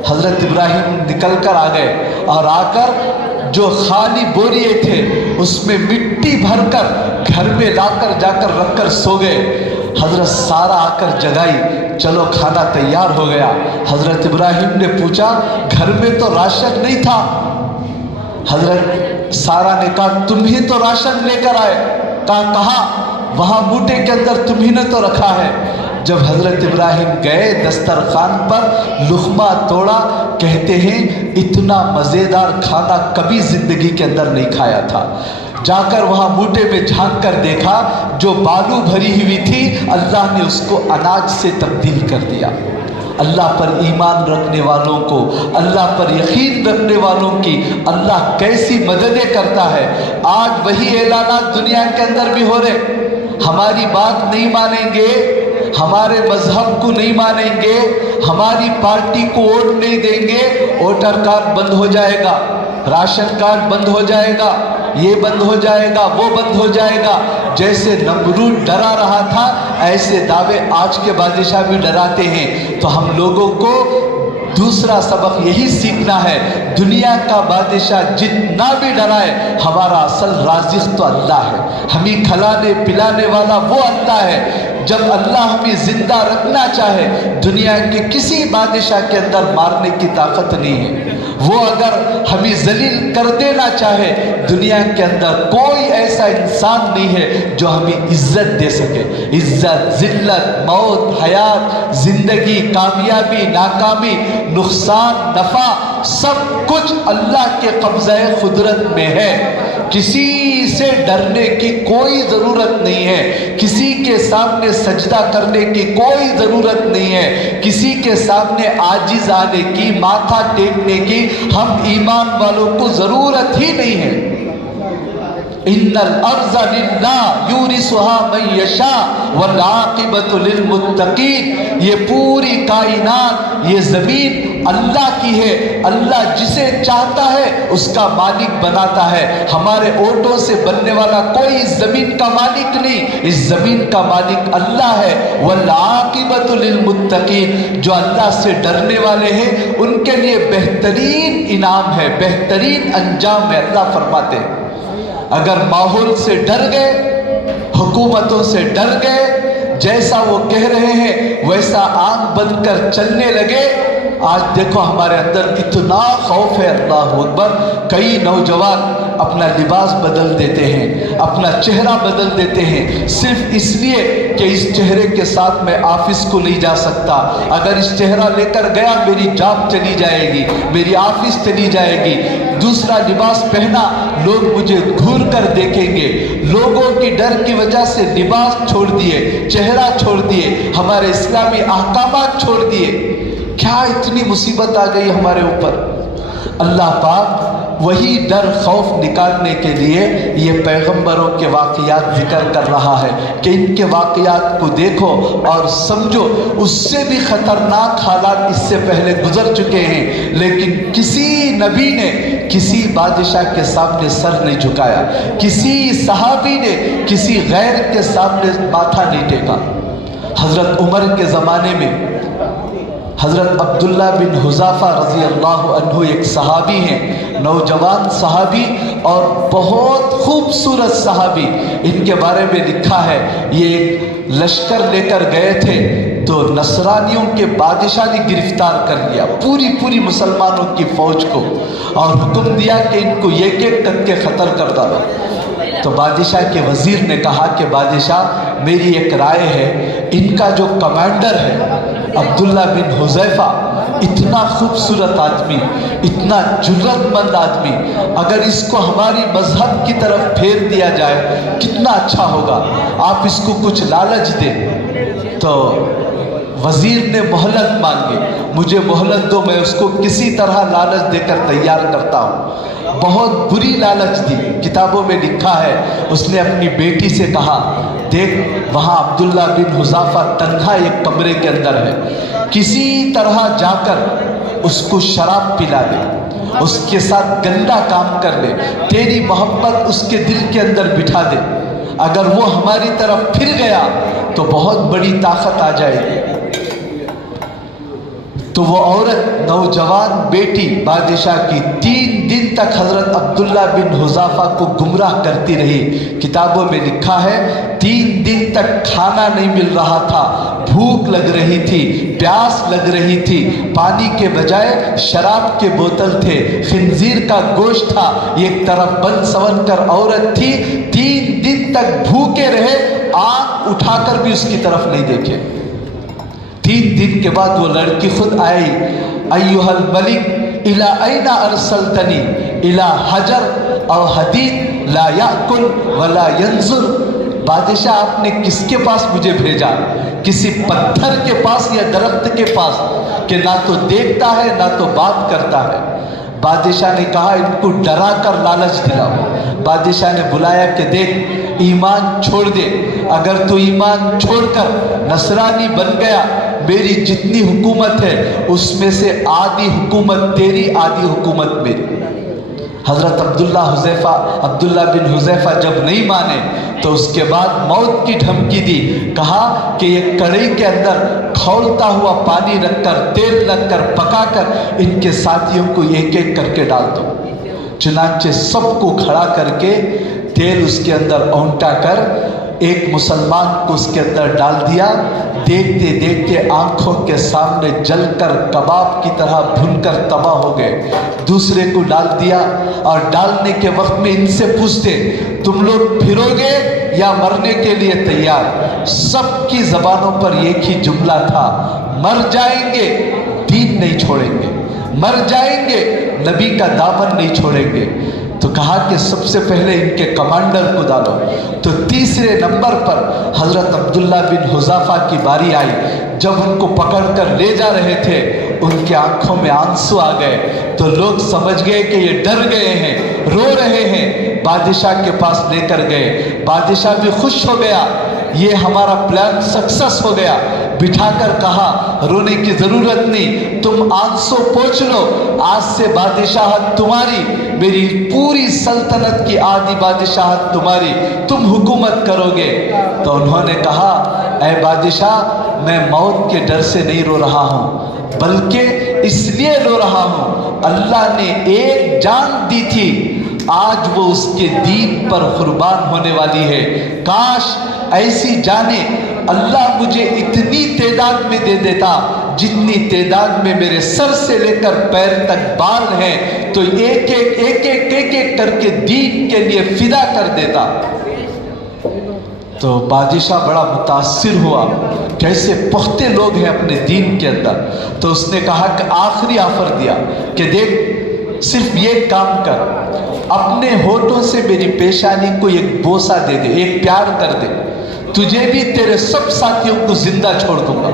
حضرت ابراہیم نکل کر آ گئے اور آ کر جو خالی بوریے تھے اس میں مٹی بھر کر گھر میں لا کر جا کر رکھ کر سو گئے۔ حضرت سارہ آ کر جگائی، چلو کھانا تیار ہو گیا۔ حضرت ابراہیم نے پوچھا گھر میں تو راشن نہیں تھا۔ حضرت سارہ نے کہا تم ہی تو راشن لے کر آئے۔ کہا وہاں موٹے کے اندر تم ہی نے تو رکھا ہے۔ جب حضرت ابراہیم گئے دسترخوان پر لقمہ توڑا، کہتے ہیں اتنا مزیدار کھانا کبھی زندگی کے اندر نہیں کھایا تھا۔ جا کر وہاں موٹے میں جھانک کر دیکھا جو بالو بھری ہوئی تھی اللہ نے اس کو اناج سے تبدیل کر دیا۔ اللہ پر ایمان رکھنے والوں کو، اللہ پر یقین رکھنے والوں کی اللہ کیسی مددیں کرتا ہے۔ آج وہی اعلانات دنیا کے اندر بھی ہو رہے، ہماری بات نہیں مانیں گے، ہمارے مذہب کو نہیں مانیں گے، ہماری پارٹی کو ووٹ نہیں دیں گے، ووٹر کارڈ بند ہو جائے گا، راشن کارڈ بند ہو جائے گا، یہ بند ہو جائے گا، وہ بند ہو جائے گا۔ جیسے نمرود ڈرا رہا تھا ایسے دعوے آج کے بادشاہ بھی ڈراتے ہیں۔ تو ہم لوگوں کو دوسرا سبق یہی سیکھنا ہے، دنیا کا بادشاہ جتنا بھی ڈرائے ہمارا اصل رازق تو اللہ ہے، ہمیں کھلانے پلانے والا وہ اللہ ہے۔ جب اللہ ہمیں زندہ رکھنا چاہے دنیا کے کسی بادشاہ کے اندر مارنے کی طاقت نہیں ہے. وہ اگر ہمیں ذلیل کر دینا چاہے دنیا کے اندر کوئی ایسا انسان نہیں ہے جو ہمیں عزت دے سکے. عزت، ذلت، موت، حیات، زندگی، کامیابی، ناکامی، نقصان، نفع، سب کچھ اللہ کے قبضہ قدرت میں ہے. کسی سے ڈرنے کی کوئی ضرورت نہیں ہے، کسی کے سامنے سجدہ کرنے کی کوئی ضرورت نہیں ہے، کسی کے سامنے عاجز آنے کی، ماتھا ٹیکنے کی ہم ایمان والوں کو ضرورت ہی نہیں ہے. ان الارض للہ یورثها من یشاء والعاقبۃ للمتقین. یہ پوری کائنات، یہ زمین اللہ کی ہے. اللہ جسے چاہتا ہے اس کا مالک بناتا ہے. ہمارے ووٹوں سے بننے والا کوئی اس زمین کا مالک نہیں، اس زمین کا مالک اللہ ہے. والعاقبۃ للمتقین، جو اللہ سے ڈرنے والے ہیں ان کے لیے بہترین انعام ہے، بہترین انجام ہے. اللہ فرماتے ہیں اگر ماحول سے ڈر گئے، حکومتوں سے ڈر گئے، جیسا وہ کہہ رہے ہیں ویسا آنکھ بند کر چلنے لگے. آج دیکھو ہمارے اندر اتنا خوف ہے، اللہ اکبر. کئی نوجوان اپنا لباس بدل دیتے ہیں، اپنا چہرہ بدل دیتے ہیں صرف اس لیے کہ اس چہرے کے ساتھ میں آفس کو نہیں جا سکتا. اگر اس چہرہ لے کر گیا میری جاب چلی جائے گی، میری آفس چلی جائے گی. دوسرا لباس پہنا لوگ مجھے گھور کر دیکھیں گے. لوگوں کی ڈر کی وجہ سے لباس چھوڑ دیے، چہرہ چھوڑ دیے، ہمارے اسلامی احکامات چھوڑ دیے. کیا اتنی مصیبت آ گئی ہمارے اوپر. اللہ پاک وہی ڈر خوف نکالنے کے لیے یہ پیغمبروں کے واقعات ذکر کر رہا ہے کہ ان کے واقعات کو دیکھو اور سمجھو. اس سے بھی خطرناک حالات اس سے پہلے گزر چکے ہیں، لیکن کسی نبی نے کسی بادشاہ کے سامنے سر نہیں جھکایا، کسی صحابی نے کسی غیر کے سامنے ماتھا نہیں ٹیکا. حضرت عمر کے زمانے میں حضرت عبداللہ بن حذافہ رضی اللہ عنہ ایک صحابی ہیں، نوجوان صحابی اور بہت خوبصورت صحابی. ان کے بارے میں لکھا ہے یہ ایک لشکر لے کر گئے تھے تو نصرانیوں کے بادشاہ نے گرفتار کر لیا پوری مسلمانوں کی فوج کو، اور حکم دیا کہ ان کو ایک ایک کر کے قتل کر ڈالو. تو بادشاہ کے وزیر نے کہا کہ بادشاہ میری ایک رائے ہے، ان کا جو کمانڈر ہے عبداللہ بن حذیفہ، اتنا خوبصورت آدمی، اتنا جرأت مند آدمی، اگر اس کو ہماری مذہب کی طرف پھیر دیا جائے کتنا اچھا ہوگا، آپ اس کو کچھ لالچ دیں. تو وزیر نے مہلت مانگی، مجھے مہلت دو، میں اس کو کسی طرح لالچ دے کر تیار کرتا ہوں. بہت بری لالچ دی. کتابوں میں لکھا ہے اس نے اپنی بیٹی سے کہا دیکھ وہاں عبداللہ بن حذافہ تنہا ایک کمرے کے اندر ہے، کسی طرح جا کر اس کو شراب پلا دے، اس کے ساتھ گندا کام کر لے، تیری محبت اس کے دل کے اندر بٹھا دے. اگر وہ ہماری طرف پھر گیا تو بہت بڑی طاقت آ جائے گی. تو وہ عورت نوجوان بیٹی بادشاہ کی 3 دن تک حضرت عبداللہ بن حذافہ کو گمراہ کرتی رہی. کتابوں میں لکھا ہے 3 دن تک کھانا نہیں مل رہا تھا، بھوک لگ رہی تھی، پیاس لگ رہی تھی، پانی کے بجائے شراب کے بوتل تھے، خنزیر کا گوشت تھا. ایک طرف بن سون کر عورت تھی، 3 دن تک بھوکے رہے، آنکھ اٹھا کر بھی اس کی طرف نہیں دیکھے. 3 دن کے بعد وہ لڑکی خود آئی، ایھا الملک الی این ارسلتنی الی حجر او حدید لا یاکل ولا ینظر. بادشاہ آپ نے کس کے پاس مجھے بھیجا؟ کسی پتھر کے پاس یا درخت کے پاس کہ نہ تو دیکھتا ہے نہ تو بات کرتا ہے. بادشاہ نے کہا ان کو ڈرا کر لالچ دلاؤ. بادشاہ نے بلایا کہ دیکھ ایمان چھوڑ دے، اگر تو ایمان چھوڑ کر نصرانی بن گیا میری جتنی حکومت ہے اس میں سے آدھی حکومت تیری، آدھی حکومت میری. حضرت عبداللہ بن حذیفہ جب نہیں مانے تو اس کے بعد موت کی دھمکی دی. کہا کہ یہ کڑھائی کے اندر کھولتا ہوا پانی رکھ کر، تیل رکھ کر، پکا کر ان کے ساتھیوں کو ایک ایک کر کے ڈال دو. چنانچہ سب کو کھڑا کر کے तेल उसके अंदर औंटा कर एक मुसलमान को उसके अंदर डाल दिया। देखते देखते आंखों के सामने जलकर कबाब की तरह भुनकर तबाह हो गए। दूसरे को डाल दिया और डालने के वक्त में इनसे पूछते, तुम लोग फिरोगे या मरने के लिए तैयार? सबकी जबानों पर एक ही जुमला था, मर जाएंगे दीन नहीं छोड़ेंगे, मर जाएंगे नबी का दामन नहीं छोड़ेंगे। तो कहा कि सबसे पहले इनके कमांडर को डालो। तो तीसरे नंबर पर हजरत अब्दुल्ला बिन हुज़ाफा की बारी आई। जब उनको पकड़कर ले जा रहे थे उनके आंखों में आंसू आ गए। तो लोग समझ गए कि ये डर गए हैं, रो रहे हैं। बादशाह के पास लेकर गए, बादशाह भी खुश हो गया, ये हमारा प्लान सक्सेस हो गया। बिठाकर कहा रोने की जरूरत नहीं, तुम आंसू पोंछ लो, आज से बादशाहत तुम्हारी, मेरी पूरी सल्तनत की आधी बादशाहत तुम्हारी, तुम हुकूमत करोगे। तो उन्होंने कहा, ऐ बादशाह मैं मौत के डर से नहीं रो रहा हूँ, बल्कि इसलिए रो रहा हूँ अल्लाह ने एक जान दी थी, आज वो उसके दीन पर कुर्बान होने वाली है। काश ऐसी जाने अल्लाह मुझे इतनी तादाद में दे देता जितनी तादाद में मेरे सर से लेकर पैर तक बाल हैं, तो एक एक करके दीन के लिए फिदा कर देता। तो बादशाह बड़ा मुतासिर हुआ, कैसे पुख्ते लोग हैं अपने दीन के अंदर। तो उसने कहा कि आखिरी ऑफर दिया कि देख सिर्फ ये काम कर, अपने होठों से मेरी पेशानी को एक बोसा दे दे, एक प्यार कर दे, तुझे भी तेरे सब साथियों को जिंदा छोड़ दूंगा।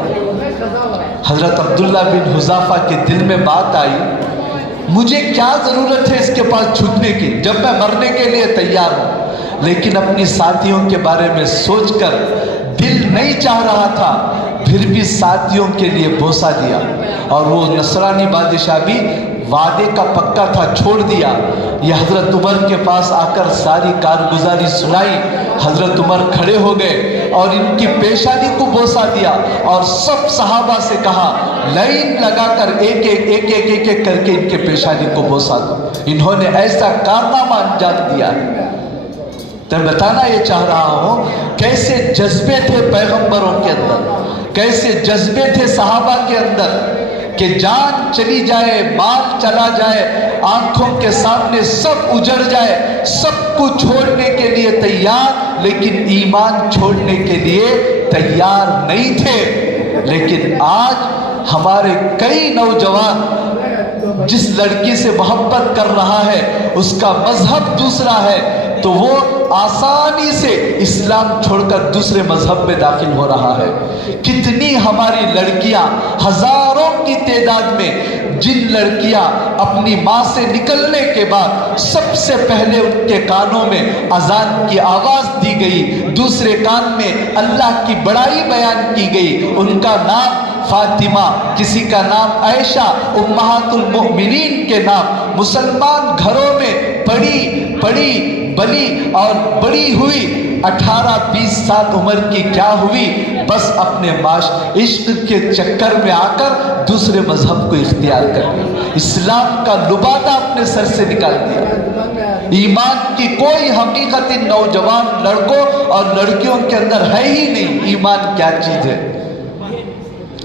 हजरत अब्दुल्ला बिन हुज़ाफा के दिल में बात आई, मुझे क्या जरूरत है इसके पास छुपने की जब मैं मरने के लिए तैयार हूं। लेकिन अपनी साथियों के बारे में सोचकर दिल नहीं चाह रहा था, फिर भी साथियों के लिए बोसा दिया। और वो नसरानी बादशाह भी वादे का पक्का था, छोड़ दिया। ये हजरत उमर के पास आकर सारी कारगुजारी सुनाई। हजरत उमर खड़े हो गए और इनकी पेशानी को बोसा दिया और सब सहाबा से कहा लाइन लगाकर एक करके इनके पेशानी को बोसा दो। इन्होंने ऐसा कारनामा अंजाम दिया है। तो बताना ये चाह रहा हूँ कैसे जज्बे थे पैगंबरों के अंदर, कैसे जज्बे थे सहाबा के अंदर कि जान चली जाए, माल चला जाए, आंखों के सामने सब उजड़ जाए, सब कुछ छोड़ने के लिए तैयार, लेकिन ईमान छोड़ने के लिए तैयार नहीं थे। लेकिन आज हमारे कई नौजवान जिस लड़की से मोहब्बत कर रहा है उसका मजहब दूसरा है, तो वो आसानी से इस्लाम छोड़कर दूसरे मजहब में दाखिल हो रहा है। कितनी हमारी लड़कियां, हजारों की तादाद में, जिन लड़कियां अपनी माँ से निकलने के बाद सबसे पहले उनके कानों में अजान की आवाज दी गई, दूसरे कान में अल्लाह की बड़ाई बयान की गई, उनका नाम फातिमा, किसी का नाम आयशा, उम्महातुल मोमिनीन के नाम मुसलमान घरों में पड़ी बली और बड़ी हुई 18-20 साल उम्र की क्या हुई, बस अपने माश इश्क के चक्कर में आकर दूसरे मजहब को इख्तियार कर लिया, इस्लाम का लुबादा अपने सर से निकाल दिया। ईमान की कोई हकीकत इन नौजवान लड़कों और लड़कियों के अंदर है ही नहीं। ईमान क्या चीज है?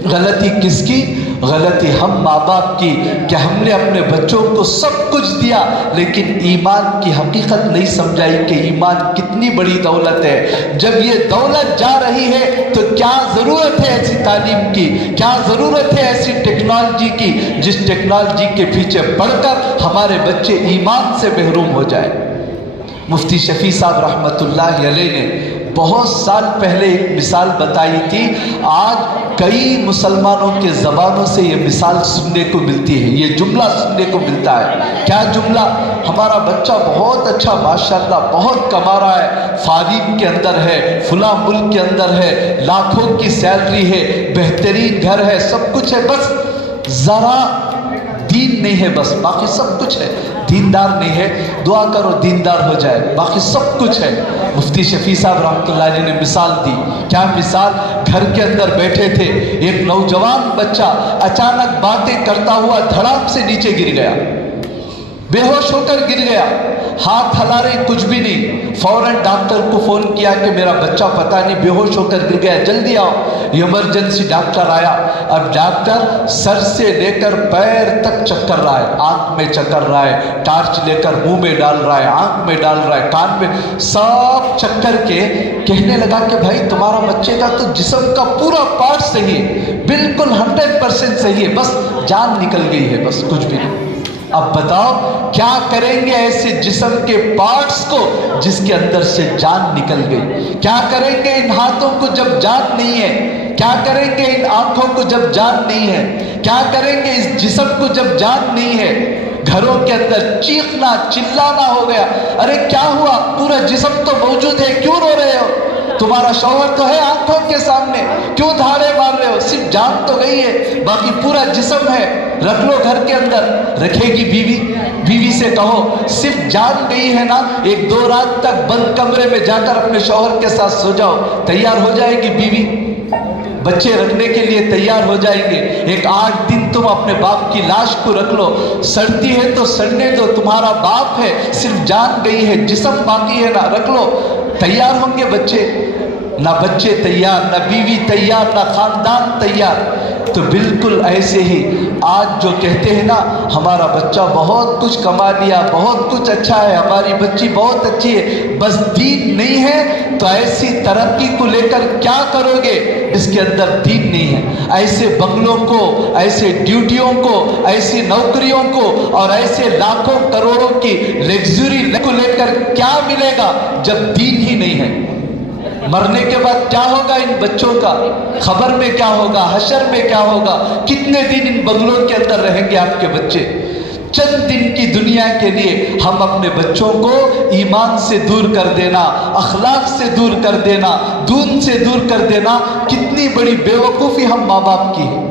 गलती किसकी? गलती हम माँ बाप की कि हमने अपने बच्चों को सब कुछ दिया लेकिन ईमान की हकीकत नहीं समझाई कि ईमान कितनी बड़ी दौलत है। जब ये दौलत जा रही है तो क्या ज़रूरत है ऐसी तालीम की, क्या ज़रूरत है ऐसी टेक्नोलॉजी की जिस टेक्नोलॉजी के पीछे पढ़कर हमारे बच्चे ईमान से महरूम हो जाए। मुफ्ती शफी साहब रहमतुल्लाह अलैह ने बहुत साल पहले एक मिसाल बताई थी। आज कई मुसलमानों के ज़बानों से ये मिसाल सुनने को मिलती है, ये जुमला सुनने को मिलता है। क्या जुमला? हमारा बच्चा बहुत अच्छा माशाल्लाह बहुत कमा रहा है, फारिन के अंदर है, फुला मुल्क के अंदर है, लाखों की सैलरी है, बेहतरीन घर है, सब कुछ है, बस ज़रा दीन नहीं है, बस बाकी सब कुछ है। दीनदार नहीं है, दुआ करो दीनदार हो जाए, बाकी सब कुछ है। मुफ्ती शफी साहब रहमतुल्लाह अलैह ने मिसाल दी। क्या मिसाल? घर के अंदर बैठे थे, एक नौजवान बच्चा अचानक बातें करता हुआ धड़ाम से नीचे गिर गया, बेहोश होकर गिर गया। हाथ हला रही, कुछ भी नहीं। फौरन डॉक्टर को फ़ोन किया कि मेरा बच्चा पता नहीं बेहोश होकर गिर गया, जल्दी आओ। इमरजेंसी डॉक्टर आया। अब डॉक्टर सर से लेकर पैर तक चक्कर रहा है, आँख में चक्कर रहा है, टार्च लेकर मुंह में डाल रहा है, आँख में डाल रहा है, कान में, सब चक्कर के कहने लगा कि भाई तुम्हारा बच्चे का तो जिस्म का पूरा पार्ट सही है, बिल्कुल 100% सही है, बस जान निकल गई है, बस कुछ भी नहीं। अब बताओ क्या करेंगे ऐसे जिस्म के पार्ट्स को जिसके अंदर से जान निकल गई? क्या करेंगे इन हाथों को जब जान नहीं है? क्या करेंगे इन आंखों को जब जान नहीं है? क्या करेंगे इस जिस्म को जब जान नहीं है? घरों के अंदर चीखना चिल्लाना हो गया, अरे क्या हुआ, पूरा जिस्म तो मौजूद है, क्यों रो रहे हो? तुम्हारा शौहर तो है आंखों के सामने, क्यों धाड़े मार रहे हो? सिर्फ जान तो गई है, बाकी पूरा जिस्म है, रख लो घर के अंदर। रखेगी बीवी? बीवी से कहो सिर्फ जान गई है ना, 1-2 रात तक बंद कमरे में जाकर अपने शौहर के साथ सो जाओ, तैयार हो जाएगी बीवी, बच्चे रखने के लिए तैयार हो जाएंगे। एक 8 दिन तुम अपने बाप की लाश को रख लो, सड़ती है तो सड़ने दो, तुम्हारा बाप है, सिर्फ जान गई है, जिस्म बाकी है ना, रख लो, तैयार होंगे बच्चे। ना बच्चे तैयार, ना बीवी तैयार, ना खानदान तैयार। तो बिल्कुल ऐसे ही आज जो कहते हैं ना हमारा बच्चा बहुत कुछ कमा लिया, बहुत कुछ अच्छा है, हमारी बच्ची बहुत अच्छी है, बस दीन नहीं है, तो ऐसी तरक्की को लेकर क्या करोगे? इसके अंदर दीन नहीं है। ऐसे बंगलों को, ऐसे ड्यूटियों को, ऐसी नौकरियों को और ऐसे लाखों करोड़ों की लग्जरी को लेकर क्या मिलेगा जब दीन ही नहीं है? मरने के बाद क्या होगा इन बच्चों का? खबर में क्या होगा? हशर में क्या होगा? कितने दिन इन बंगलों के अंदर रहेंगे आपके बच्चे? चंद दिन की दुनिया के लिए हम अपने बच्चों को ईमान से दूर कर देना, अखलाक से दूर कर देना, दीन से दूर कर देना, कितनी बड़ी बेवकूफ़ी हम माँ बाप की है।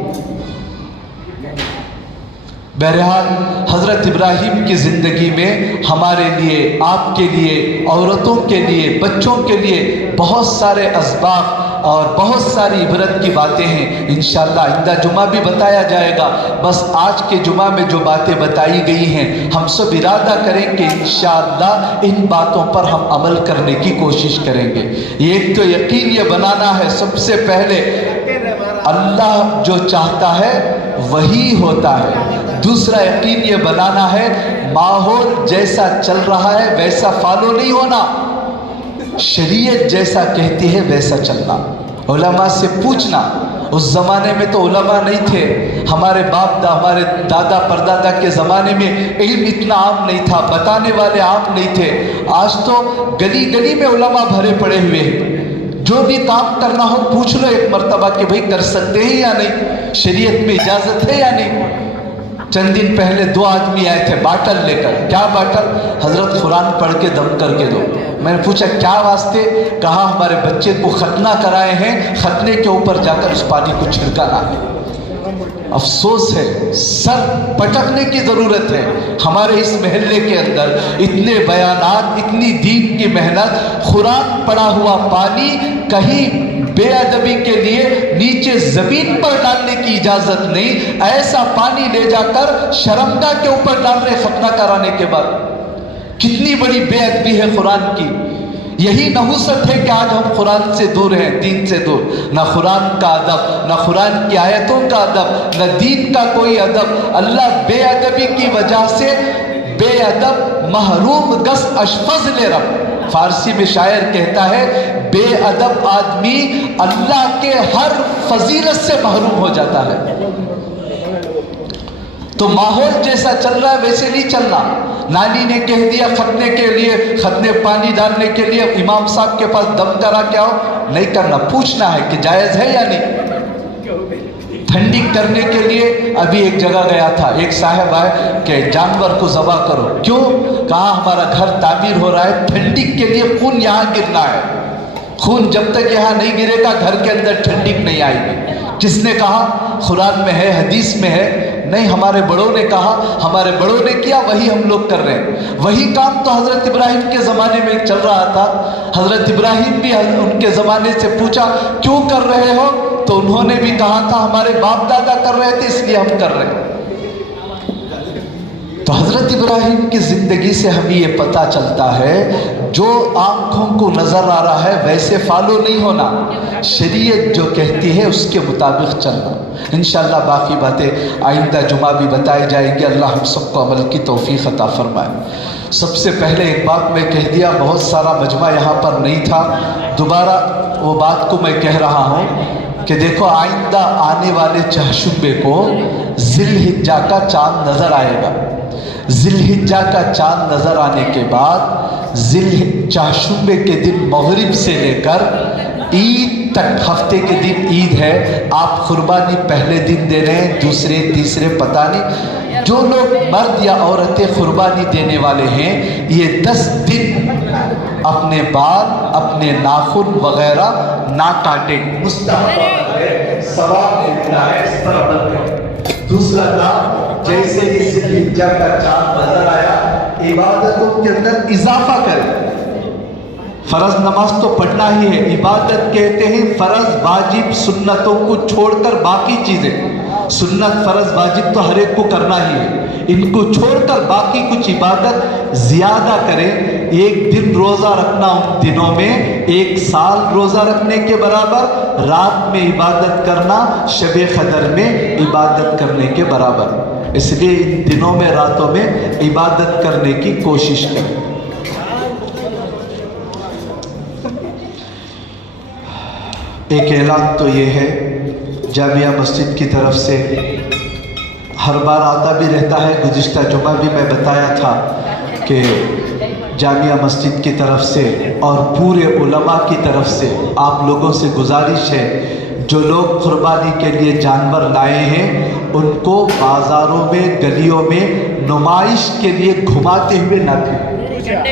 बहरहाल हज़रत इब्राहीम की ज़िंदगी में हमारे लिए, आपके लिए, औरतों के लिए, बच्चों के लिए बहुत सारे असबाब और बहुत सारी इबरत की बातें हैं। इंशाअल्लाह आइंदा जुमा भी बताया जाएगा। बस आज के जुमा में जो बातें बताई गई हैं, हम सब इरादा करें कि इंशाअल्लाह इन बातों पर हम अमल करने की कोशिश करेंगे। एक तो यकीन ये बनाना है सबसे पहले, अल्लाह जो चाहता है वही होता है। दूसरा यकीन ये बनाना है माहौल जैसा चल रहा है वैसा फॉलो नहीं होना, शरीयत जैसा कहती है वैसा चलना। उलमा से पूछना, उस ज़माने में तो उलमा नहीं थे, हमारे हमारे दादा परदादा के ज़माने में इल्म इतना आम नहीं था, बताने वाले आम नहीं थे। आज तो गली गली में उलमा भरे पड़े हुए हैं। जो भी काम करना हो पूछ लो एक मर्तबा कि भाई कर सकते हैं या नहीं, शरीयत में इजाज़त है या नहीं। चंद दिन पहले 2 आदमी आए थे बाटल लेकर। क्या बाटल? हजरत कुरान पढ़ के दम करके दो। मैंने पूछा क्या वास्ते? कहा हमारे बच्चे को खतना कराए हैं, खतने के ऊपर जाकर उस पानी को छिड़काना है। अफसोस है, सर पटकने की ज़रूरत है। हमारे इस महल्ले के अंदर इतने बयानात, इतनी दीन की मेहनत, कुरान पढ़ा हुआ पानी कहीं बेअदबी के लिए नीचे ज़मीन पर डालने की इजाज़त नहीं, ऐसा पानी ले जाकर शर्मगाह के ऊपर डाल रहे खतना कराने के बाद। कितनी बड़ी बेअदबी है कुरान की। यही नहुसत है कि आज हम कुरान से दूर हैं, दीन से दूर। ना कुरान का अदब, ना कुरान की आयतों का अदब, ना दीन का कोई अदब। अल्लाह बेअदबी की वजह से बेअदब महरूम गस अशफज ले रब। फारसी में शायर कहता है बेअदब आदमी अल्लाह के हर फजीलत से महरूम हो जाता है। तो माहौल जैसा चल रहा है वैसे नहीं चलना। नानी ने कह दिया खतने के लिए, खतने पानी डालने के लिए इमाम साहब के पास दम करा के आओ, नहीं करना, पूछना है कि जायज़ है या नहीं। ठंडी करने के लिए अभी एक जगह गया था, एक साहब आए कि जानवर को ज़बा करो। क्यों? कहा हमारा घर तामीर हो रहा है, ठंडी के लिए खून यहाँ गिरना है। खून जब तक यहाँ नहीं गिरेगा घर के अंदर ठंडी नहीं आएगी। किसने कहा? कुरान में है, हदीस में है? नहीं, हमारे बड़ों ने कहा, हमारे बड़ों ने किया, वही हम लोग कर रहे हैं। वही काम तो हज़रत इब्राहीम के ज़माने में चल रहा था। हज़रत इब्राहीम भी उनके ज़माने से पूछा क्यों कर रहे हो, तो उन्होंने भी कहा था हमारे बाप दादा कर रहे थे इसलिए हम कर रहे हैं। تو حضرت ابراہیم کی زندگی سے ہمیں یہ پتہ چلتا ہے جو آنکھوں کو نظر آ رہا ہے ویسے فالو نہیں ہونا، شریعت جو کہتی ہے اس کے مطابق چلنا۔ انشاءاللہ باقی باتیں آئندہ جمعہ بھی بتائی جائیں گی۔ اللہ ہم سب کو عمل کی توفیق عطا فرمائے۔ سب سے پہلے ایک بات میں کہہ دیا، بہت سارا مجمع یہاں پر نہیں تھا، دوبارہ وہ بات کو میں کہہ رہا ہوں کہ دیکھو آئندہ آنے والے چہشمبے کو ذی الحجہ کا چاند نظر آئے گا۔ ذی الحجہ کا چاند نظر آنے کے بعد چہشمبے کے دن مغرب سے لے کر عید تک، ہفتے کے دن عید ہے، آپ قربانی پہلے دن دے رہے ہیں، دوسرے تیسرے پتہ نہیں، جو لوگ مرد یا عورتیں قربانی دینے والے ہیں یہ 10 دن اپنے بال، اپنے ناخن وغیرہ نہ کاٹیں، مستحب ہے، ثواب ملتا ہے، اس پر عمل کریں۔ دوسرا کام، جیسے ہی ذی الحجہ کا چاند نظر آیا عبادتوں کے اندر اضافہ کریں۔ فرض نماز تو پڑھنا ہی ہے، عبادت کہتے ہیں فرض واجب سنتوں کو چھوڑ کر باقی چیزیں، سنت فرض واجب تو ہر ایک کو کرنا ہی ہے، ان کو چھوڑ کر باقی کچھ عبادت زیادہ کریں۔ ایک دن روزہ رکھنا ان دنوں میں 1 سال روزہ رکھنے کے برابر، رات میں عبادت کرنا شب قدر میں عبادت کرنے کے برابر، اس لیے ان دنوں میں راتوں میں عبادت کرنے کی کوشش کریں۔ ایک اعلان تو یہ ہے جامعہ مسجد کی طرف سے، ہر بار آتا بھی رہتا ہے، گزشتہ جمعہ بھی میں بتایا تھا کہ جامعہ مسجد کی طرف سے اور پورے علماء کی طرف سے آپ لوگوں سے گزارش ہے، جو لوگ قربانی کے لیے جانور لائے ہیں ان کو بازاروں میں، گلیوں میں نمائش کے لیے گھماتے ہوئے نہ پھریں۔